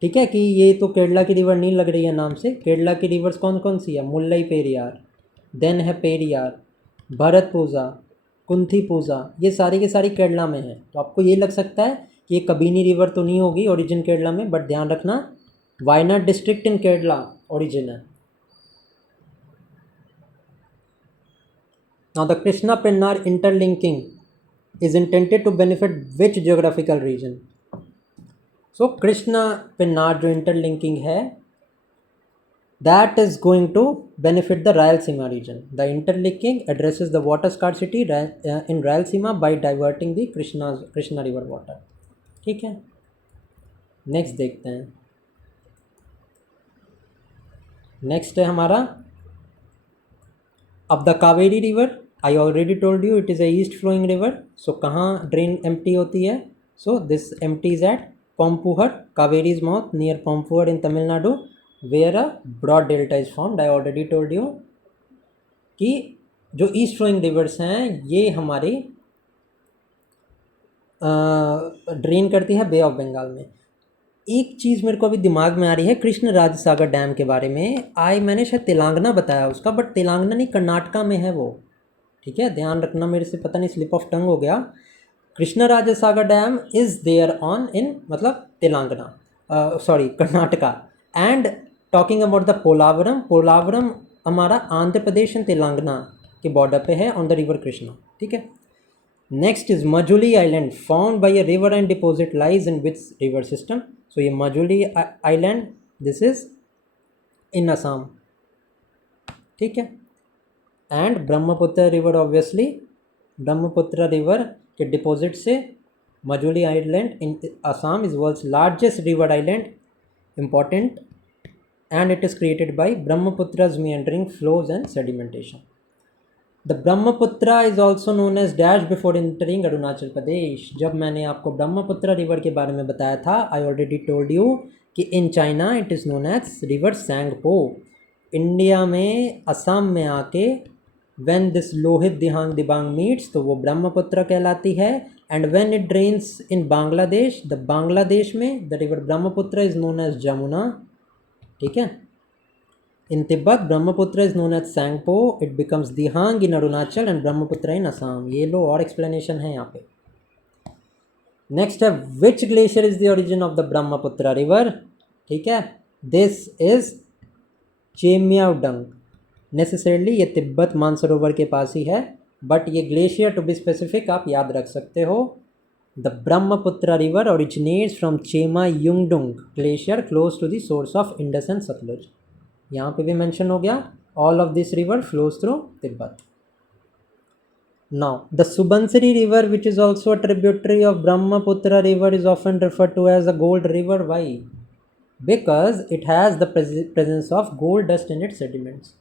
ठीक है, कि ये तो केरला की रिवर नहीं लग रही है नाम से। केरला की रिवर्स कौन कौन सी है? मुल्लई पेरियार, देन है पेरियार, भरतपुजा, कुंथीपुजा, ये सारी की सारी केरला में है। तो आपको ये लग सकता है कि ये कबिनी रिवर तो नहीं होगी ओरिजिन केरला में, बट ध्यान रखना Wayanad district in Kerala origin है। Now the Krishna Pennar interlinking is intended to benefit which geographical region? So Krishna Pennar जो interlinking है, that is going to benefit the Rayalaseema region. The interlinking addresses the water scarcity in Rayalaseema by diverting the Krishna river water. ठीक है, next देखते हैं। Next है हमारा अब the Kaveri river. I already told you it is a east flowing river. So कहाँ drain empty होती है? So this empties at Pompuhar, Kaveri's mouth near Pompuhar in Tamil Nadu, where a broad delta is formed. I already told you कि जो east flowing rivers हैं ये हमारी drain करती है बे ऑफ बंगाल में। एक चीज़ मेरे को अभी दिमाग में आ रही है कृष्ण राज सागर डैम के बारे में। मैंने शायद तेलंगाना बताया उसका, बट तेलंगाना नहीं, कर्नाटका में है वो। ठीक है, ध्यान रखना, मेरे से पता नहीं स्लिप ऑफ टंग हो गया। Krishna Raja Sagar dam is there on in मतलब Telangana, sorry Karnataka. And talking about the Polavaram, Polavaram हमारा आंध्र प्रदेश एंड तेलंगाना के बॉर्डर पे है ऑन द रिवर कृष्णा। ठीक है, next is Majuli island found by a river and deposit lies in which river system. So ये Majuli island this is in Assam. ठीक है, and Brahmaputra river, obviously Brahmaputra river के डिपॉजिट से Majuli island in Assam is world's largest river island, important, and it is created by Brahmaputra's meandering flows and sedimentation. The Brahmaputra is also known as dash before entering Arunachal Pradesh. जब मैंने आपको Brahmaputra river के बारे में बताया था, आई ऑलरेडी टोल्ड यू कि in China it is known as river Tsangpo. India में असम में आके when this Lohit Dihang Dibang meets तो वो ब्रह्मपुत्र कहलाती है। And when it drains in Bangladesh, the Bangladesh में the river Brahmaputra is known as Jamuna. ठीक है, in Tibet Brahmaputra is known as Tsangpo, it becomes Dihang in Arunachal and Brahmaputra in Assam. ये लो और एक्सप्लेनेशन है यहाँ पे। नेक्स्ट है which glacier is the origin of the Brahmaputra river. ठीक है, दिस इज चेम्याउडंग। नेसेसरली ये तिब्बत मानसरोवर के पास ही है, बट ये ग्लेशियर टू बी स्पेसिफिक आप याद रख सकते हो। The Brahmaputra river originates from Chema Yungdung glacier close to the source of Indus and Sutlej. यहाँ पे भी मेंशन हो गया, all of this river flows through Tibet. Now the Subansiri river which is also a tributary of Brahmaputra river is often referred to as a gold river. Why? Because it has the presence of gold dust in its sediments.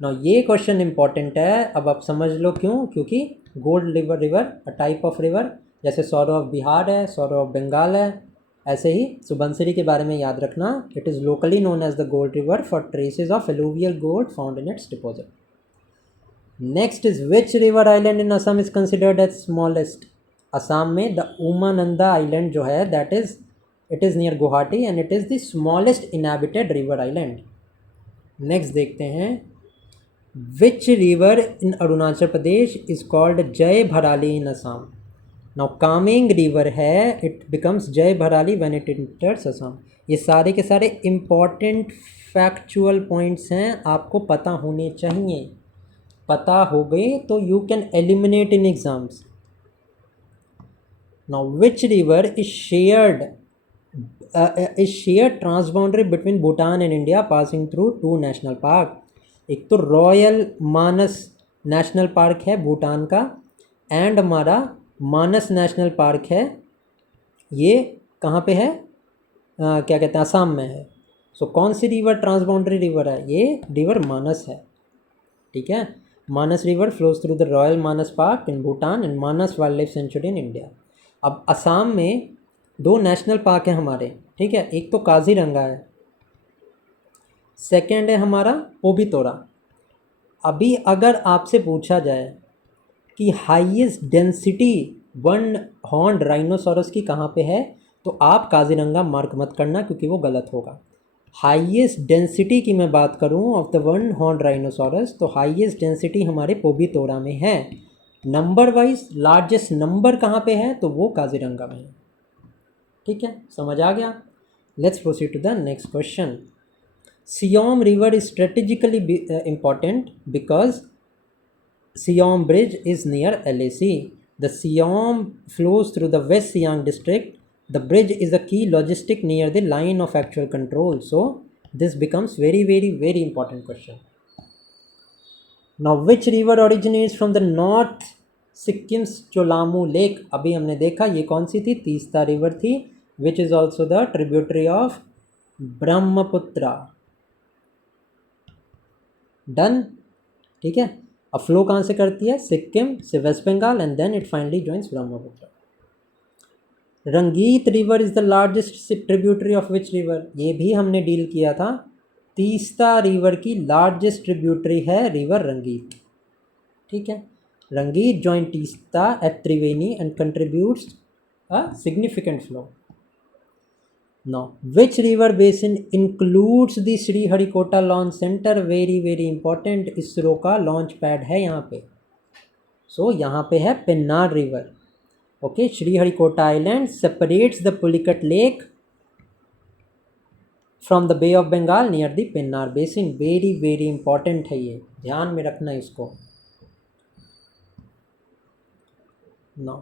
ना ये question important है, अब आप समझ लो क्यों। क्योंकि gold river a type of river, जैसे Saurav of Bihar है, सौरव ऑफ बंगाल है, ऐसे ही सुबनसिरी के बारे में याद रखना। It is locally known as the gold river for traces of alluvial gold found in its deposit. Next is which river island in Assam is considered as smallest. Assam में द उमानंदा आइलैंड जो है that is it is near Guwahati and it is the smallest inhabited river island. Next देखते हैं which river in Arunachal Pradesh is called Jia Bharali in Assam. Now Kameng river है, it becomes जय भराली when it इंटर्स Assam. ये सारे के सारे इम्पॉर्टेंट फैक्चुअल पॉइंट्स हैं, आपको पता होने चाहिए। पता हो गए तो you can eliminate in exams. Now which river is shared transboundary between Bhutan and India passing through two national park. एक तो रॉयल मानस नेशनल पार्क है भूटान का, एंड हमारा मानस नेशनल पार्क है ये कहाँ पे है? क्या कहते हैं, असम में है। सो कौन सी रिवर ट्रांसबाउंडरी रिवर है? ये रिवर मानस है। ठीक है, Manas river flows through the royal Manas park in Bhutan and Manas wild life sanctuary in India. अब असम में 2 नेशनल पार्क हैं हमारे, ठीक है, एक तो काजीरंगा है, सेकेंड है हमारा पोबितोरा। अभी अगर आपसे पूछा जाए कि highest density one horned rhinoceros की कहाँ पे है, तो आप काजीरंगा मार्क मत करना क्योंकि वो गलत होगा। हाईएस्ट डेंसिटी की मैं बात करूं of the one horned rhinoceros, तो हाईएस्ट डेंसिटी हमारे पोबितोरा में है। नंबर वाइज लार्जेस्ट नंबर कहाँ पे है, तो वो काजीरंगा में है। ठीक है, समझ आ गया। Let's proceed to the next question. Siyom river is strategically important because Siam Bridge is near LAC. The Siam flows through the West Siang district. The bridge is a key logistic near the line of actual control. So this becomes very important question. Now which river originates from the north Sikkim's Cholamu Lake? अभी हमने देखा ये कौन सी थी, Teesta river थी, which is also the tributary of Brahmaputra. Done, ठीक है। अब फ्लो कहाँ से करती है? सिक्किम से West Bengal and then it finally joins Brahmaputra. Rangeet river is the largest tributary of which river? ये भी हमने डील किया था। तीस्ता रिवर की लार्जेस्ट ट्रिब्यूटरी है रिवर रंगीत। ठीक है, Rangeet join Teesta at Triveni and contributes a significant flow. Now, which river basin includes the Sriharikota launch centre? Very important, ISRO का लॉन्च पैड है यहाँ पे। सो यहाँ पे है Pennar river. Okay, Sriharikota island separates the Pulicat lake from the bay of Bengal near the Pennar basin. Very important है ये, ध्यान में रखना इसको। Now,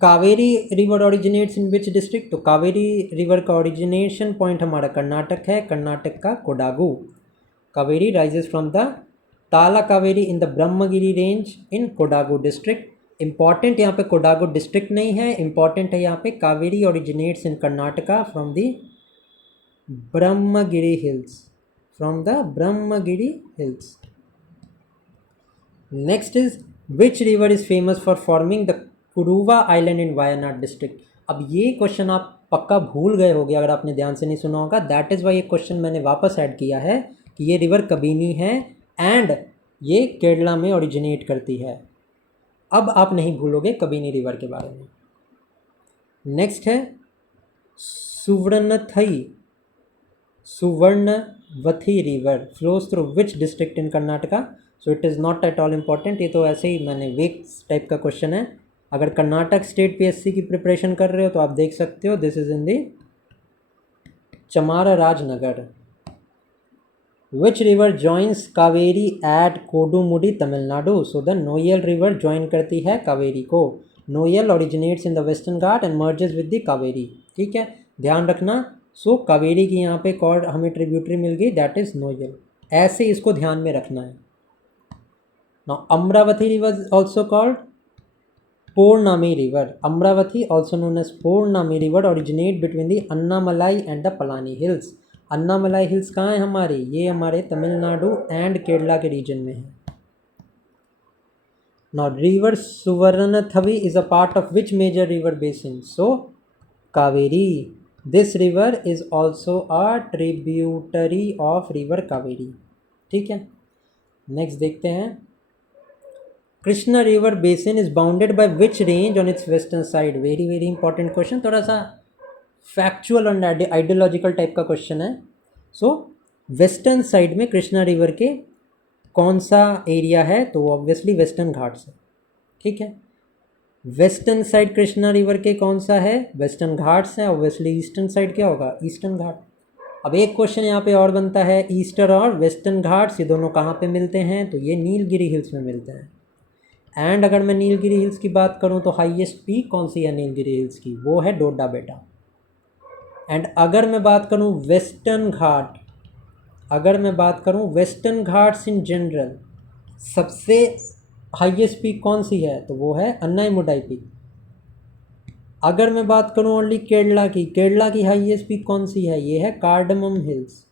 Kaveri river originates in which district? तो कावेरी रिवर का ऑरिजिनेशन पॉइंट हमारा कर्नाटक है, कर्नाटक का Kodagu. Kaveri rises from the Tala Kaveri in the Brahmagiri range in Kodagu district. Important यहाँ पे कोडागु डिस्ट्रिक्ट नहीं है, इंपॉर्टेंट है यहाँ पे Kaveri originates in Karnataka from the Brahmagiri hills, from the Brahmagiri hills. Next is which river is famous for forming the Kuruva island in Wayanad district? अब ये question आप पक्का भूल गए होगे अगर आपने ध्यान से नहीं सुना होगा। दैट इज़ वाई ये क्वेश्चन मैंने वापस ऐड किया है कि ये रिवर कबीनी है एंड ये केरला में ओरिजिनेट करती है। अब आप नहीं भूलोगे कबीनी रिवर के बारे में। नेक्स्ट है Suvarnavathi river flows through which district in Karnataka? So it is not at all important, ये तो ऐसे ही मैंने वीक टाइप का क्वेश्चन है। अगर कर्नाटक स्टेट पीएससी की प्रिपरेशन कर रहे हो तो आप देख सकते हो, this is in the Chamarajanagar. Which river joins Kaveri at Kodumudi Tamil Nadu? So the Noyyal river join करती है कावेरी को। Noyyal originates in the western घाट and merges with the Kaveri. ठीक है, ध्यान रखना। सो कावेरी की यहाँ पे कॉर्ड हमें ट्रिब्यूटरी मिल गई, दैट इज नोयल। ऐसे इसको ध्यान में रखना है। Now Amravati river also called Purnami river. Amravati, also known as Purnami river, originate between the Annamalai and the Palani hills. Annamalai hills कहाँ है हमारे? ये हमारे तमिलनाडु एंड केरला के रीजन में है। Now river Suvarnathavi is a part of which major river basin? So Kaveri. This river is also a tributary of river Kaveri. ठीक है, नेक्स्ट देखते हैं। Krishna river basin is bounded by which range on it's western side? Very important question, थोड़ा सा factual और ideological type का question है। सो western side में कृष्णा रिवर के कौन सा एरिया है? तो ऑब्वियसली वेस्टर्न घाट्स है। ठीक है, वेस्टर्न साइड कृष्णा रिवर के कौन सा है? वेस्टर्न घाट्स है। ऑब्वियसली ईस्टर्न साइड क्या होगा? ईस्टर्न घाट। अब एक क्वेश्चन यहाँ पे और बनता है, ईस्टर्न और वेस्टर्न घाट्स ये दोनों कहाँ पे मिलते हैं? तो ये नीलगिरी हिल्स में मिलते हैं। एंड अगर मैं नीलगिरी हिल्स की बात करूं तो हाईएस्ट पीक कौन सी है नीलगिरी हिल्स की? वो है डोडा बेटा। एंड अगर मैं बात करूं वेस्टर्न घाट, अगर मैं बात करूं वेस्टर्न घाट्स इन जनरल, सबसे हाईएस्ट पीक कौन सी है? तो वो है अन्नाईमुडाई पीक। अगर मैं बात करूं ओनली केरला की हाईएस्ट पीक कौन सी है, ये है कार्डमम हिल्स।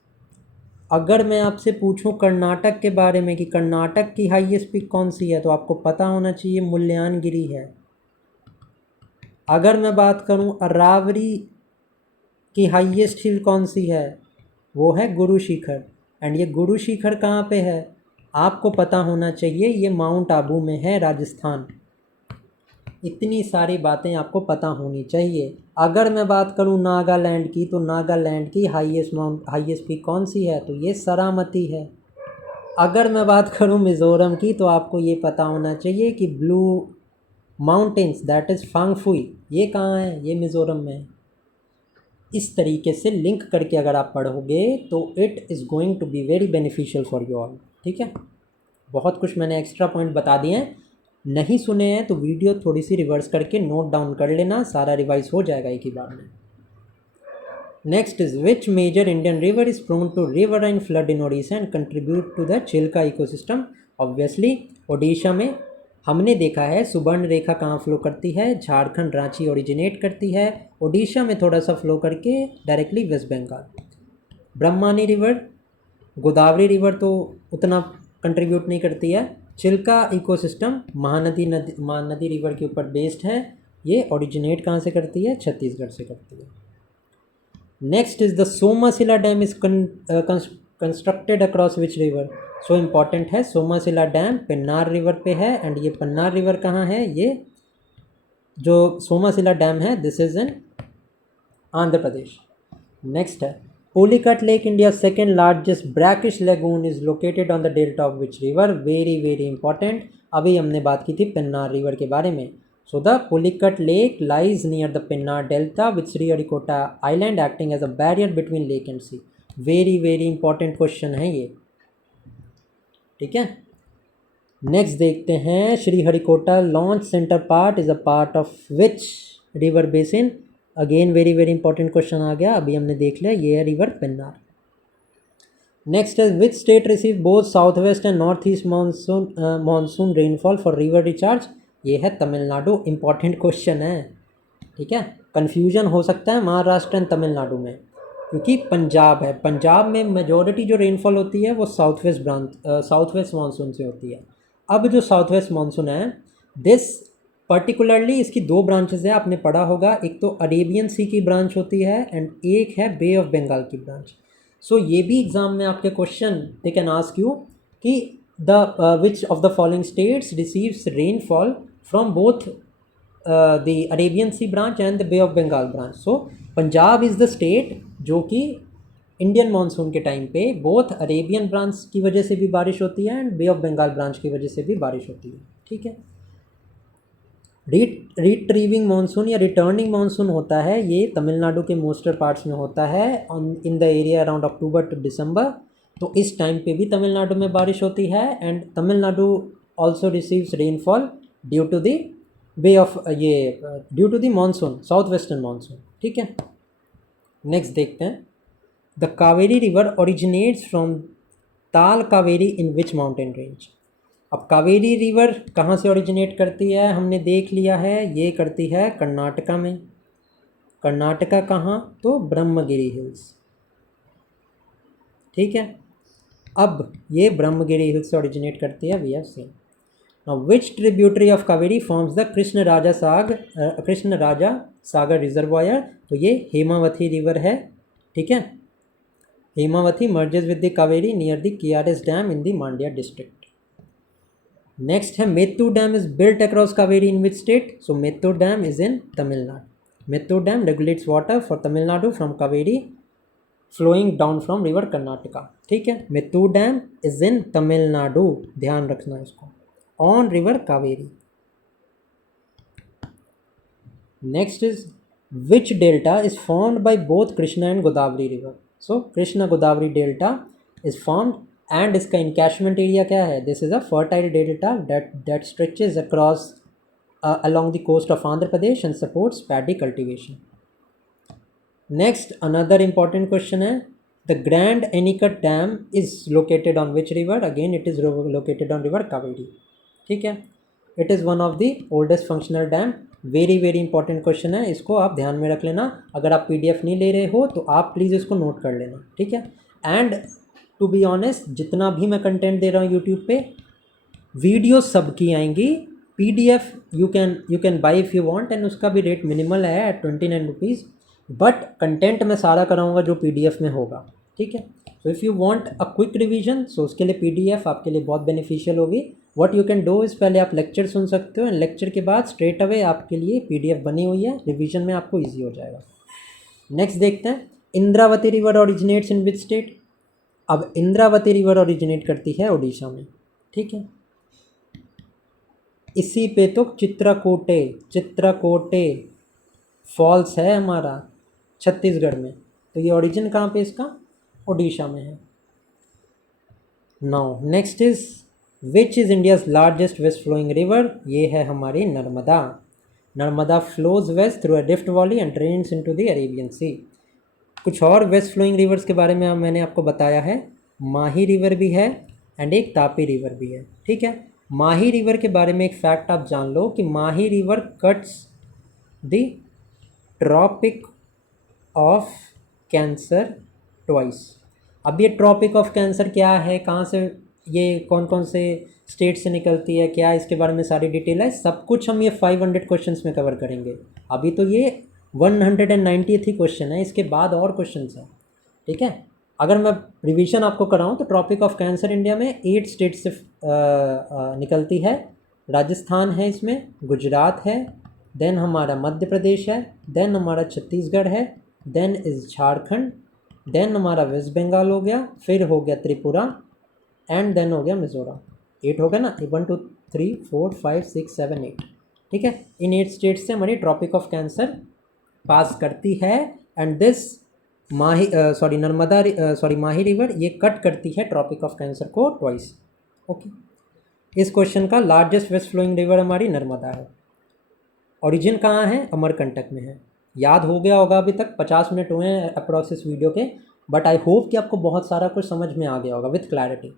अगर मैं आपसे पूछूं कर्नाटक के बारे में कि कर्नाटक की हाईएस्ट पीक कौन सी है, तो आपको पता होना चाहिए मुल्यानगिरी है। अगर मैं बात करूं अरावली की हाईएस्ट हिल कौन सी है, वो है गुरु शिखर। एंड ये गुरु शिखर कहाँ पे है, आपको पता होना चाहिए, ये माउंट आबू में है, राजस्थान। इतनी सारी बातें आपको पता होनी चाहिए। अगर मैं बात करूं नागालैंड की, तो नागालैंड की हाईएस्ट पीक कौन सी है, तो ये सरामती है। अगर मैं बात करूं मिज़ोरम की, तो आपको ये पता होना चाहिए कि ब्लू माउंटेन्स दैट इज़ फांगफुई, ये कहाँ है, ये मिज़ोरम में है। इस तरीके से लिंक करके अगर आप पढ़ोगे तो it is going to be very beneficial for you all. ठीक है, बहुत कुछ मैंने एक्स्ट्रा पॉइंट बता दिए हैं, नहीं सुने हैं तो वीडियो थोड़ी सी रिवर्स करके नोट डाउन कर लेना, सारा रिवाइज हो जाएगा एक ही बार में। Next is which major Indian river is prone to riverine flood in Odisha and contribute to the Chilka ecosystem. Obviously Odisha में हमने देखा है सुवर्ण रेखा कहाँ फ्लो करती है, झारखंड रांची ओरिजिनेट करती है, ओडिशा में थोड़ा सा फ्लो करके directly West Bengal. Brahmani river, Godavari river तो उतना कंट्रीब्यूट नहीं करती है। चिल्का इकोसिस्टम महानदी रिवर के ऊपर बेस्ड है, ये ओरिजिनेट कहाँ से करती है, छत्तीसगढ़ से करती है। Next is the Somasila dam is constructed across which river. So important है, सोमासिला डैम पेन्नार रिवर पे है, एंड ये पेन्नार रिवर कहाँ है, ये जो सोमासिला डैम है this is in Andhra Pradesh. Next है Pulicat lake, India second largest brackish lagoon is located on the delta of which river. Very very important, अभी हमने बात की थी पेन्नार रिवर के बारे में। So the Pulicat Lake lies near the Pennar Delta with Sriharikota Island acting as a barrier between lake and sea. Very very important question है ये, ठीक है। नेक्स्ट देखते हैं, Sriharikota launch centre part is a part of which river basin. Again very very important question आ गया, अभी हमने देख लिया, ये है रिवर पेन्नार। नेक्स्ट है which state receive both south west and north east monsoon rainfall for river recharge. ये है तमिलनाडु। इंपॉर्टेंट क्वेश्चन है, ठीक है। कन्फ्यूजन हो सकता है महाराष्ट्र एंड तमिलनाडु में, क्योंकि पंजाब है, पंजाब में मेजॉरिटी जो रेनफॉल होती है वो साउथ वेस्ट मानसून से होती है। अब जो साउथ वेस्ट मानसून है दिस पर्टिकुलरली इसकी दो ब्रांचेस है, आपने पढ़ा होगा, एक तो अरेबियन सी की ब्रांच होती है एंड एक है बे ऑफ बंगाल की ब्रांच। सो ये भी एग्जाम में आपके question they can ask you कि the which of the following states receives rainfall from both the Arabian sea branch and the bay of Bengal branch. So Punjab is the state जो कि Indian monsoon के time पे both Arabian branch की वजह से भी बारिश होती है and bay of Bengal branch की वजह से भी बारिश होती है, ठीक है। रिट्रीविंग मानसून या रिटर्निंग मानसून होता है, ये तमिलनाडु के मोस्टर पार्ट्स में होता है in the area around October to December. तो इस टाइम पे भी तमिलनाडु में बारिश होती है and Tamil Nadu also receives rainfall due to the bay of due to the monsoon, south western monsoon, ठीक है। नेक्स्ट देखते हैं, the Kaveri river originates from Talakaveri in which mountain range. अब कावेरी रिवर कहाँ से ओरिजिनेट करती है, हमने देख लिया है, ये करती है कर्नाटका में। कर्नाटका कहाँ, तो ब्रह्मगिरी हिल्स, ठीक है। अब ये ब्रह्मगिरी हिल्स से ओरिजिनेट करती है, we have seen. Now which tributary of Kaveri forms the Krishna Raja Sagar reservoir. तो ये हेमावती रिवर है, ठीक है। Hemavati merges with the Kaveri near the KRS dam in the Mandya district. Next है Mettur dam is built across Kaveri in which state. So Mettur dam is in Tamil Nadu. Mettur dam regulates water for Tamil Nadu from Kaveri flowing down from river Karnataka, ठीक है। Mettur dam is in Tamil Nadu, ध्यान रखना इसको, on river Kaveri. Next is which delta is formed by both Krishna and Godavari river. So Krishna Godavari delta is formed and इसका इनकैचमेंट area क्या है, this is a fertile delta that stretches across along the coast of Andhra Pradesh and supports paddy cultivation. Next, another important question है, the Grand Anicut Dam is located on which river? Again, it is located on river Kaveri, ठीक है। It is one of the oldest functional dam. Very very important question है, इसको आप ध्यान में रख लेना। अगर आप PDF नहीं ले रहे हो तो आप प्लीज़ इसको नोट कर लेना, ठीक है। एंड टू बी ऑनेस्ट, जितना भी मैं कंटेंट दे रहा हूँ यूट्यूब पे, वीडियो सबकी आएंगी। PDF you can buy if you want, and उसका भी रेट मिनिमल है एट 29 रुपीज़, बट कंटेंट मैं सारा कराऊंगा जो PDF में होगा, ठीक है। So if you want a quick revision, so उसके लिए PDF आपके लिए बहुत बेनिफिशियल होगी। What you can do is, पहले आप लेक्चर सुन सकते हो, एंड लेक्चर के बाद स्ट्रेट अवे आपके लिए PDF बनी हुई है, रिवीजन में आपको ईजी हो जाएगा। नेक्स्ट देखते हैं, Indravati river originates in which state. अब इंद्रावती रिवर ओरिजिनेट करती है उड़ीसा में, ठीक है। इसी पे तो चित्रकोटे फॉल्स है हमारा छत्तीसगढ़ में, तो ये ओरिजिन कहाँ पे इसका, उड़ीसा में है। Now next is, which is India's largest west flowing river. ये है हमारी Narmada. Narmada flows west through a rift valley and drains into the Arabian sea. कुछ और वेस्ट फ्लोइंग रिवर्स के बारे में मैंने आपको बताया है, माही रिवर भी है एंड एक तापी रिवर भी है, ठीक है। माही रिवर के बारे में एक फैक्ट आप जान लो कि Mahi river cuts the tropic of cancer twice. अब ये ट्रॉपिक ऑफ कैंसर क्या है, कहाँ से, ये कौन कौन से स्टेट से निकलती है, क्या इसके बारे में सारी डिटेल है, सब कुछ हम ये 500 क्वेश्चंस में कवर करेंगे। अभी तो ये 190th ही क्वेश्चन है, इसके बाद और क्वेश्चंस हैं, ठीक है। अगर मैं रिवीजन आपको कराऊँ तो ट्रॉपिक ऑफ कैंसर इंडिया में 8 स्टेट से निकलती है। राजस्थान है इसमें, गुजरात है, देन हमारा मध्य प्रदेश है, देन हमारा छत्तीसगढ़ है, देन इज़ झारखंड, देन हमारा वेस्ट बंगाल हो गया, फिर हो गया त्रिपुरा, एंड देन हो गया मिज़ोरम। 8 हो गया ना, 1 2 3 4 5 6 7 8, ठीक है। इन 8 स्टेट से हमारी ट्रॉपिक ऑफ कैंसर पास करती है, and this Mahi Mahi river ये कट करती है ट्रॉपिक ऑफ कैंसर को ट्वाइस, ओके। इस क्वेश्चन का लार्जेस्ट वेस्ट फ्लोइंग रिवर हमारी नर्मदा है। ओरिजिन कहाँ है, अमरकंटक में है। याद हो गया होगा, अभी तक 50 मिनट हुए हैं अप्रॉक्स इस वीडियो के, बट आई होप कि आपको बहुत सारा कुछ समझ में आ गया होगा with clarity.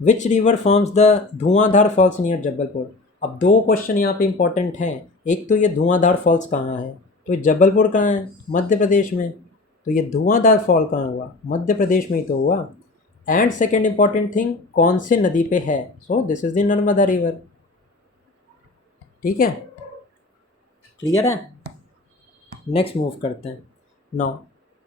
Which river forms the Dhuandhar false near Jabalpur. अब 2 क्वेश्चन यहाँ पे इंपॉर्टेंट हैं। एक तो ये धुआंधार फॉल्स कहाँ है, तो ये जबलपुर कहाँ है, मध्य प्रदेश में, तो ये धुआंधार फॉल कहाँ हुआ, मध्य प्रदेश में ही तो हुआ। एंड सेकेंड इंपॉर्टेंट थिंग, कौन से नदी पे है, so this is the Narmada river, ठीक है, क्लियर है। नेक्स्ट मूव करते हैं। Now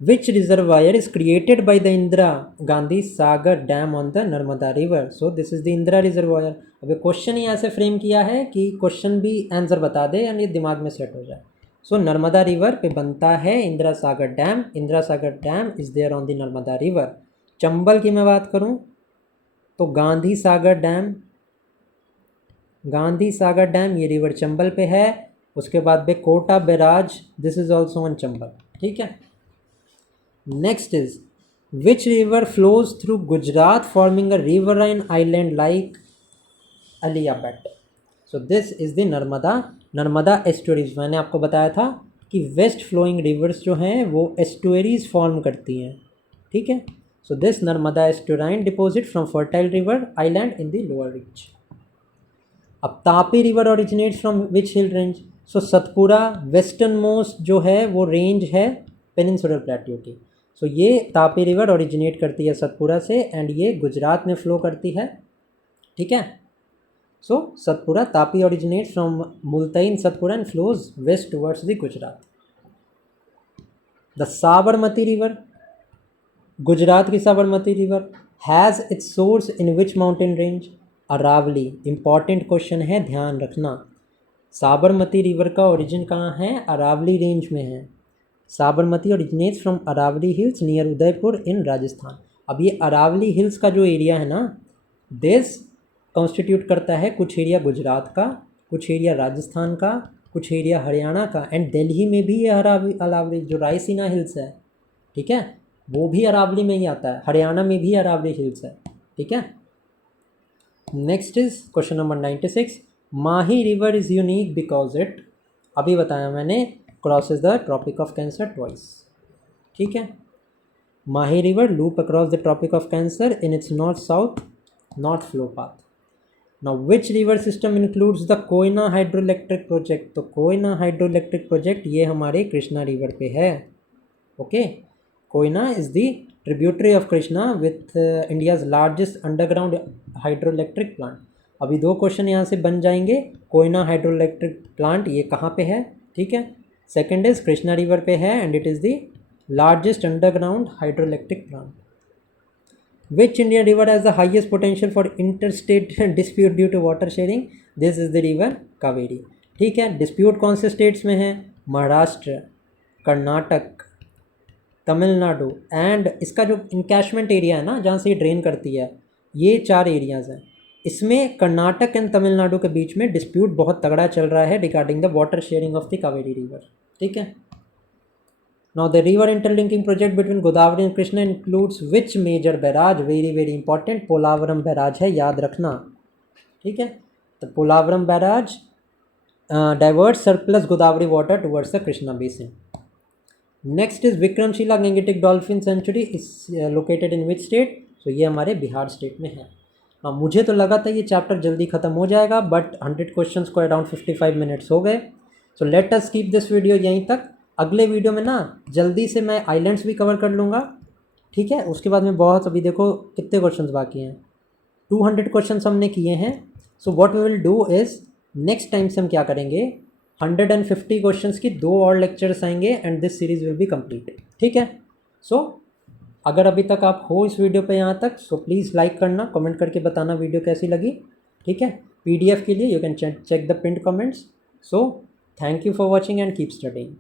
which reservoir is created by the Indira Gandhi Sagar dam on the Narmada river, so this is the Indira reservoir. अब क्वेश्चन ही ऐसे फ्रेम किया है कि क्वेश्चन भी आंसर बता दे यानी दिमाग में सेट हो जाए। सो नर्मदा रिवर पे बनता है Indira Sagar dam. Indira Sagar dam is there on the Narmada river. Chambal की मैं बात करूं तो गांधी सागर डैम ये रिवर चंबल पे है। उसके बाद में Kota barrage, this is also on Chambal, ठीक है। Next is, which river flows through Gujarat forming a riverine island like Aliabet, so this is the Narmada estuaries. मैंने आपको बताया था कि वेस्ट फ्लोइंग रिवर्स जो हैं वो एस्टुअरीज फॉर्म करती हैं, ठीक है। So this Narmada estuarine deposit from fertile river island in the lower reach. अब Tapi river originates from which hill range, so Satpura western most जो है वो रेंज है पेनिनसुलर प्लेट्यू की। सो ये तापी रिवर ओरिजिनेट करती है सतपुरा से, एंड ये गुजरात में फ्लो करती है, ठीक है। So Satpura, Tapi originates from Multai in Satpura and flows west towards the Gujarat. The Sabarmati river, Gujarat की Sabarmati river has its source in which mountain range, Aravalli. Important question है, ध्यान रखना। साबरमती रिवर का ओरिजिन कहाँ है, अरावली रेंज में है। Sabarmati originates from Aravalli hills near Udaipur in Rajasthan. अब ये अरावली हिल्स का जो एरिया है ना, दिस कॉन्स्टिट्यूट करता है कुछ एरिया गुजरात का, कुछ एरिया राजस्थान का, कुछ एरिया हरियाणा का, एंड दिल्ली में भी ये अरावली जो रायसीना हिल्स है, ठीक है, वो भी अरावली में ही आता है। हरियाणा में भी अरावली हिल्स है, ठीक है। Next is question number 96, Mahi river is unique because it, अभी बताया मैंने, crosses the tropic of cancer twice, ठीक है। Mahi River loop across the Tropic of Cancer in its north-south north flow path. Now which river system includes the Koyna hydroelectric project? तो Koyna hydroelectric project ये हमारे Krishna river पे है. Okay, Koyna is the tributary of Krishna with India's largest underground hydroelectric plant. अभी 2 question यहाँ से बन जाएंगे. कोयना हाइड्रोइलेक्ट्रिक प्लांट ये कहाँ पे है? ठीक है. सेकेंड इज़ कृष्णा रिवर पे है and it is the largest underground hydroelectric plant. Which Indian river has the highest potential for interstate dispute due to water sharing? This is the river Kaveri. ठीक है. डिस्प्यूट कौन से states में है? Maharashtra, Karnataka, Tamil Nadu and इसका जो इनकैशमेंट एरिया है ना, जहाँ से ये ड्रेन करती है, ये 4 एरियाज़ हैं. इसमें कर्नाटक एंड तमिलनाडु के बीच में डिस्प्यूट बहुत तगड़ा चल रहा है regarding the water sharing of the Kaveri river. ठीक है. Now the river interlinking project between Godavari and Krishna includes which major barrage? Very important, Polavaram barrage है, याद रखना. ठीक है. तो Polavaram barrage diverts surplus Godavari water towards the Krishna basin. Next is Vikramshila Gangetic Dolphin Sanctuary is located in which state? So ये हमारे Bihar state में है. मुझे तो लगा था ये चैप्टर जल्दी ख़त्म हो जाएगा, बट 100 क्वेश्चंस को अराउंड 55 मिनट्स हो गए. So let us keep this video यहीं तक. अगले वीडियो में ना जल्दी से मैं आइलैंड्स भी कवर कर लूँगा. ठीक है. उसके बाद में बहुत, अभी देखो कितने क्वेश्चंस बाकी हैं, 200 क्वेश्चंस हमने किए हैं. So what we will do is, next time से हम क्या करेंगे, 150 क्वेश्चंस की 2 और लेक्चर्स आएंगे and this series will be complete. ठीक है. सो अगर अभी तक आप हो इस वीडियो पे यहाँ तक, सो प्लीज़ लाइक करना, कमेंट करके बताना वीडियो कैसी लगी. ठीक है. PDF के लिए यू कैन चेक द पिंड comments. So thank you for watching and keep studying.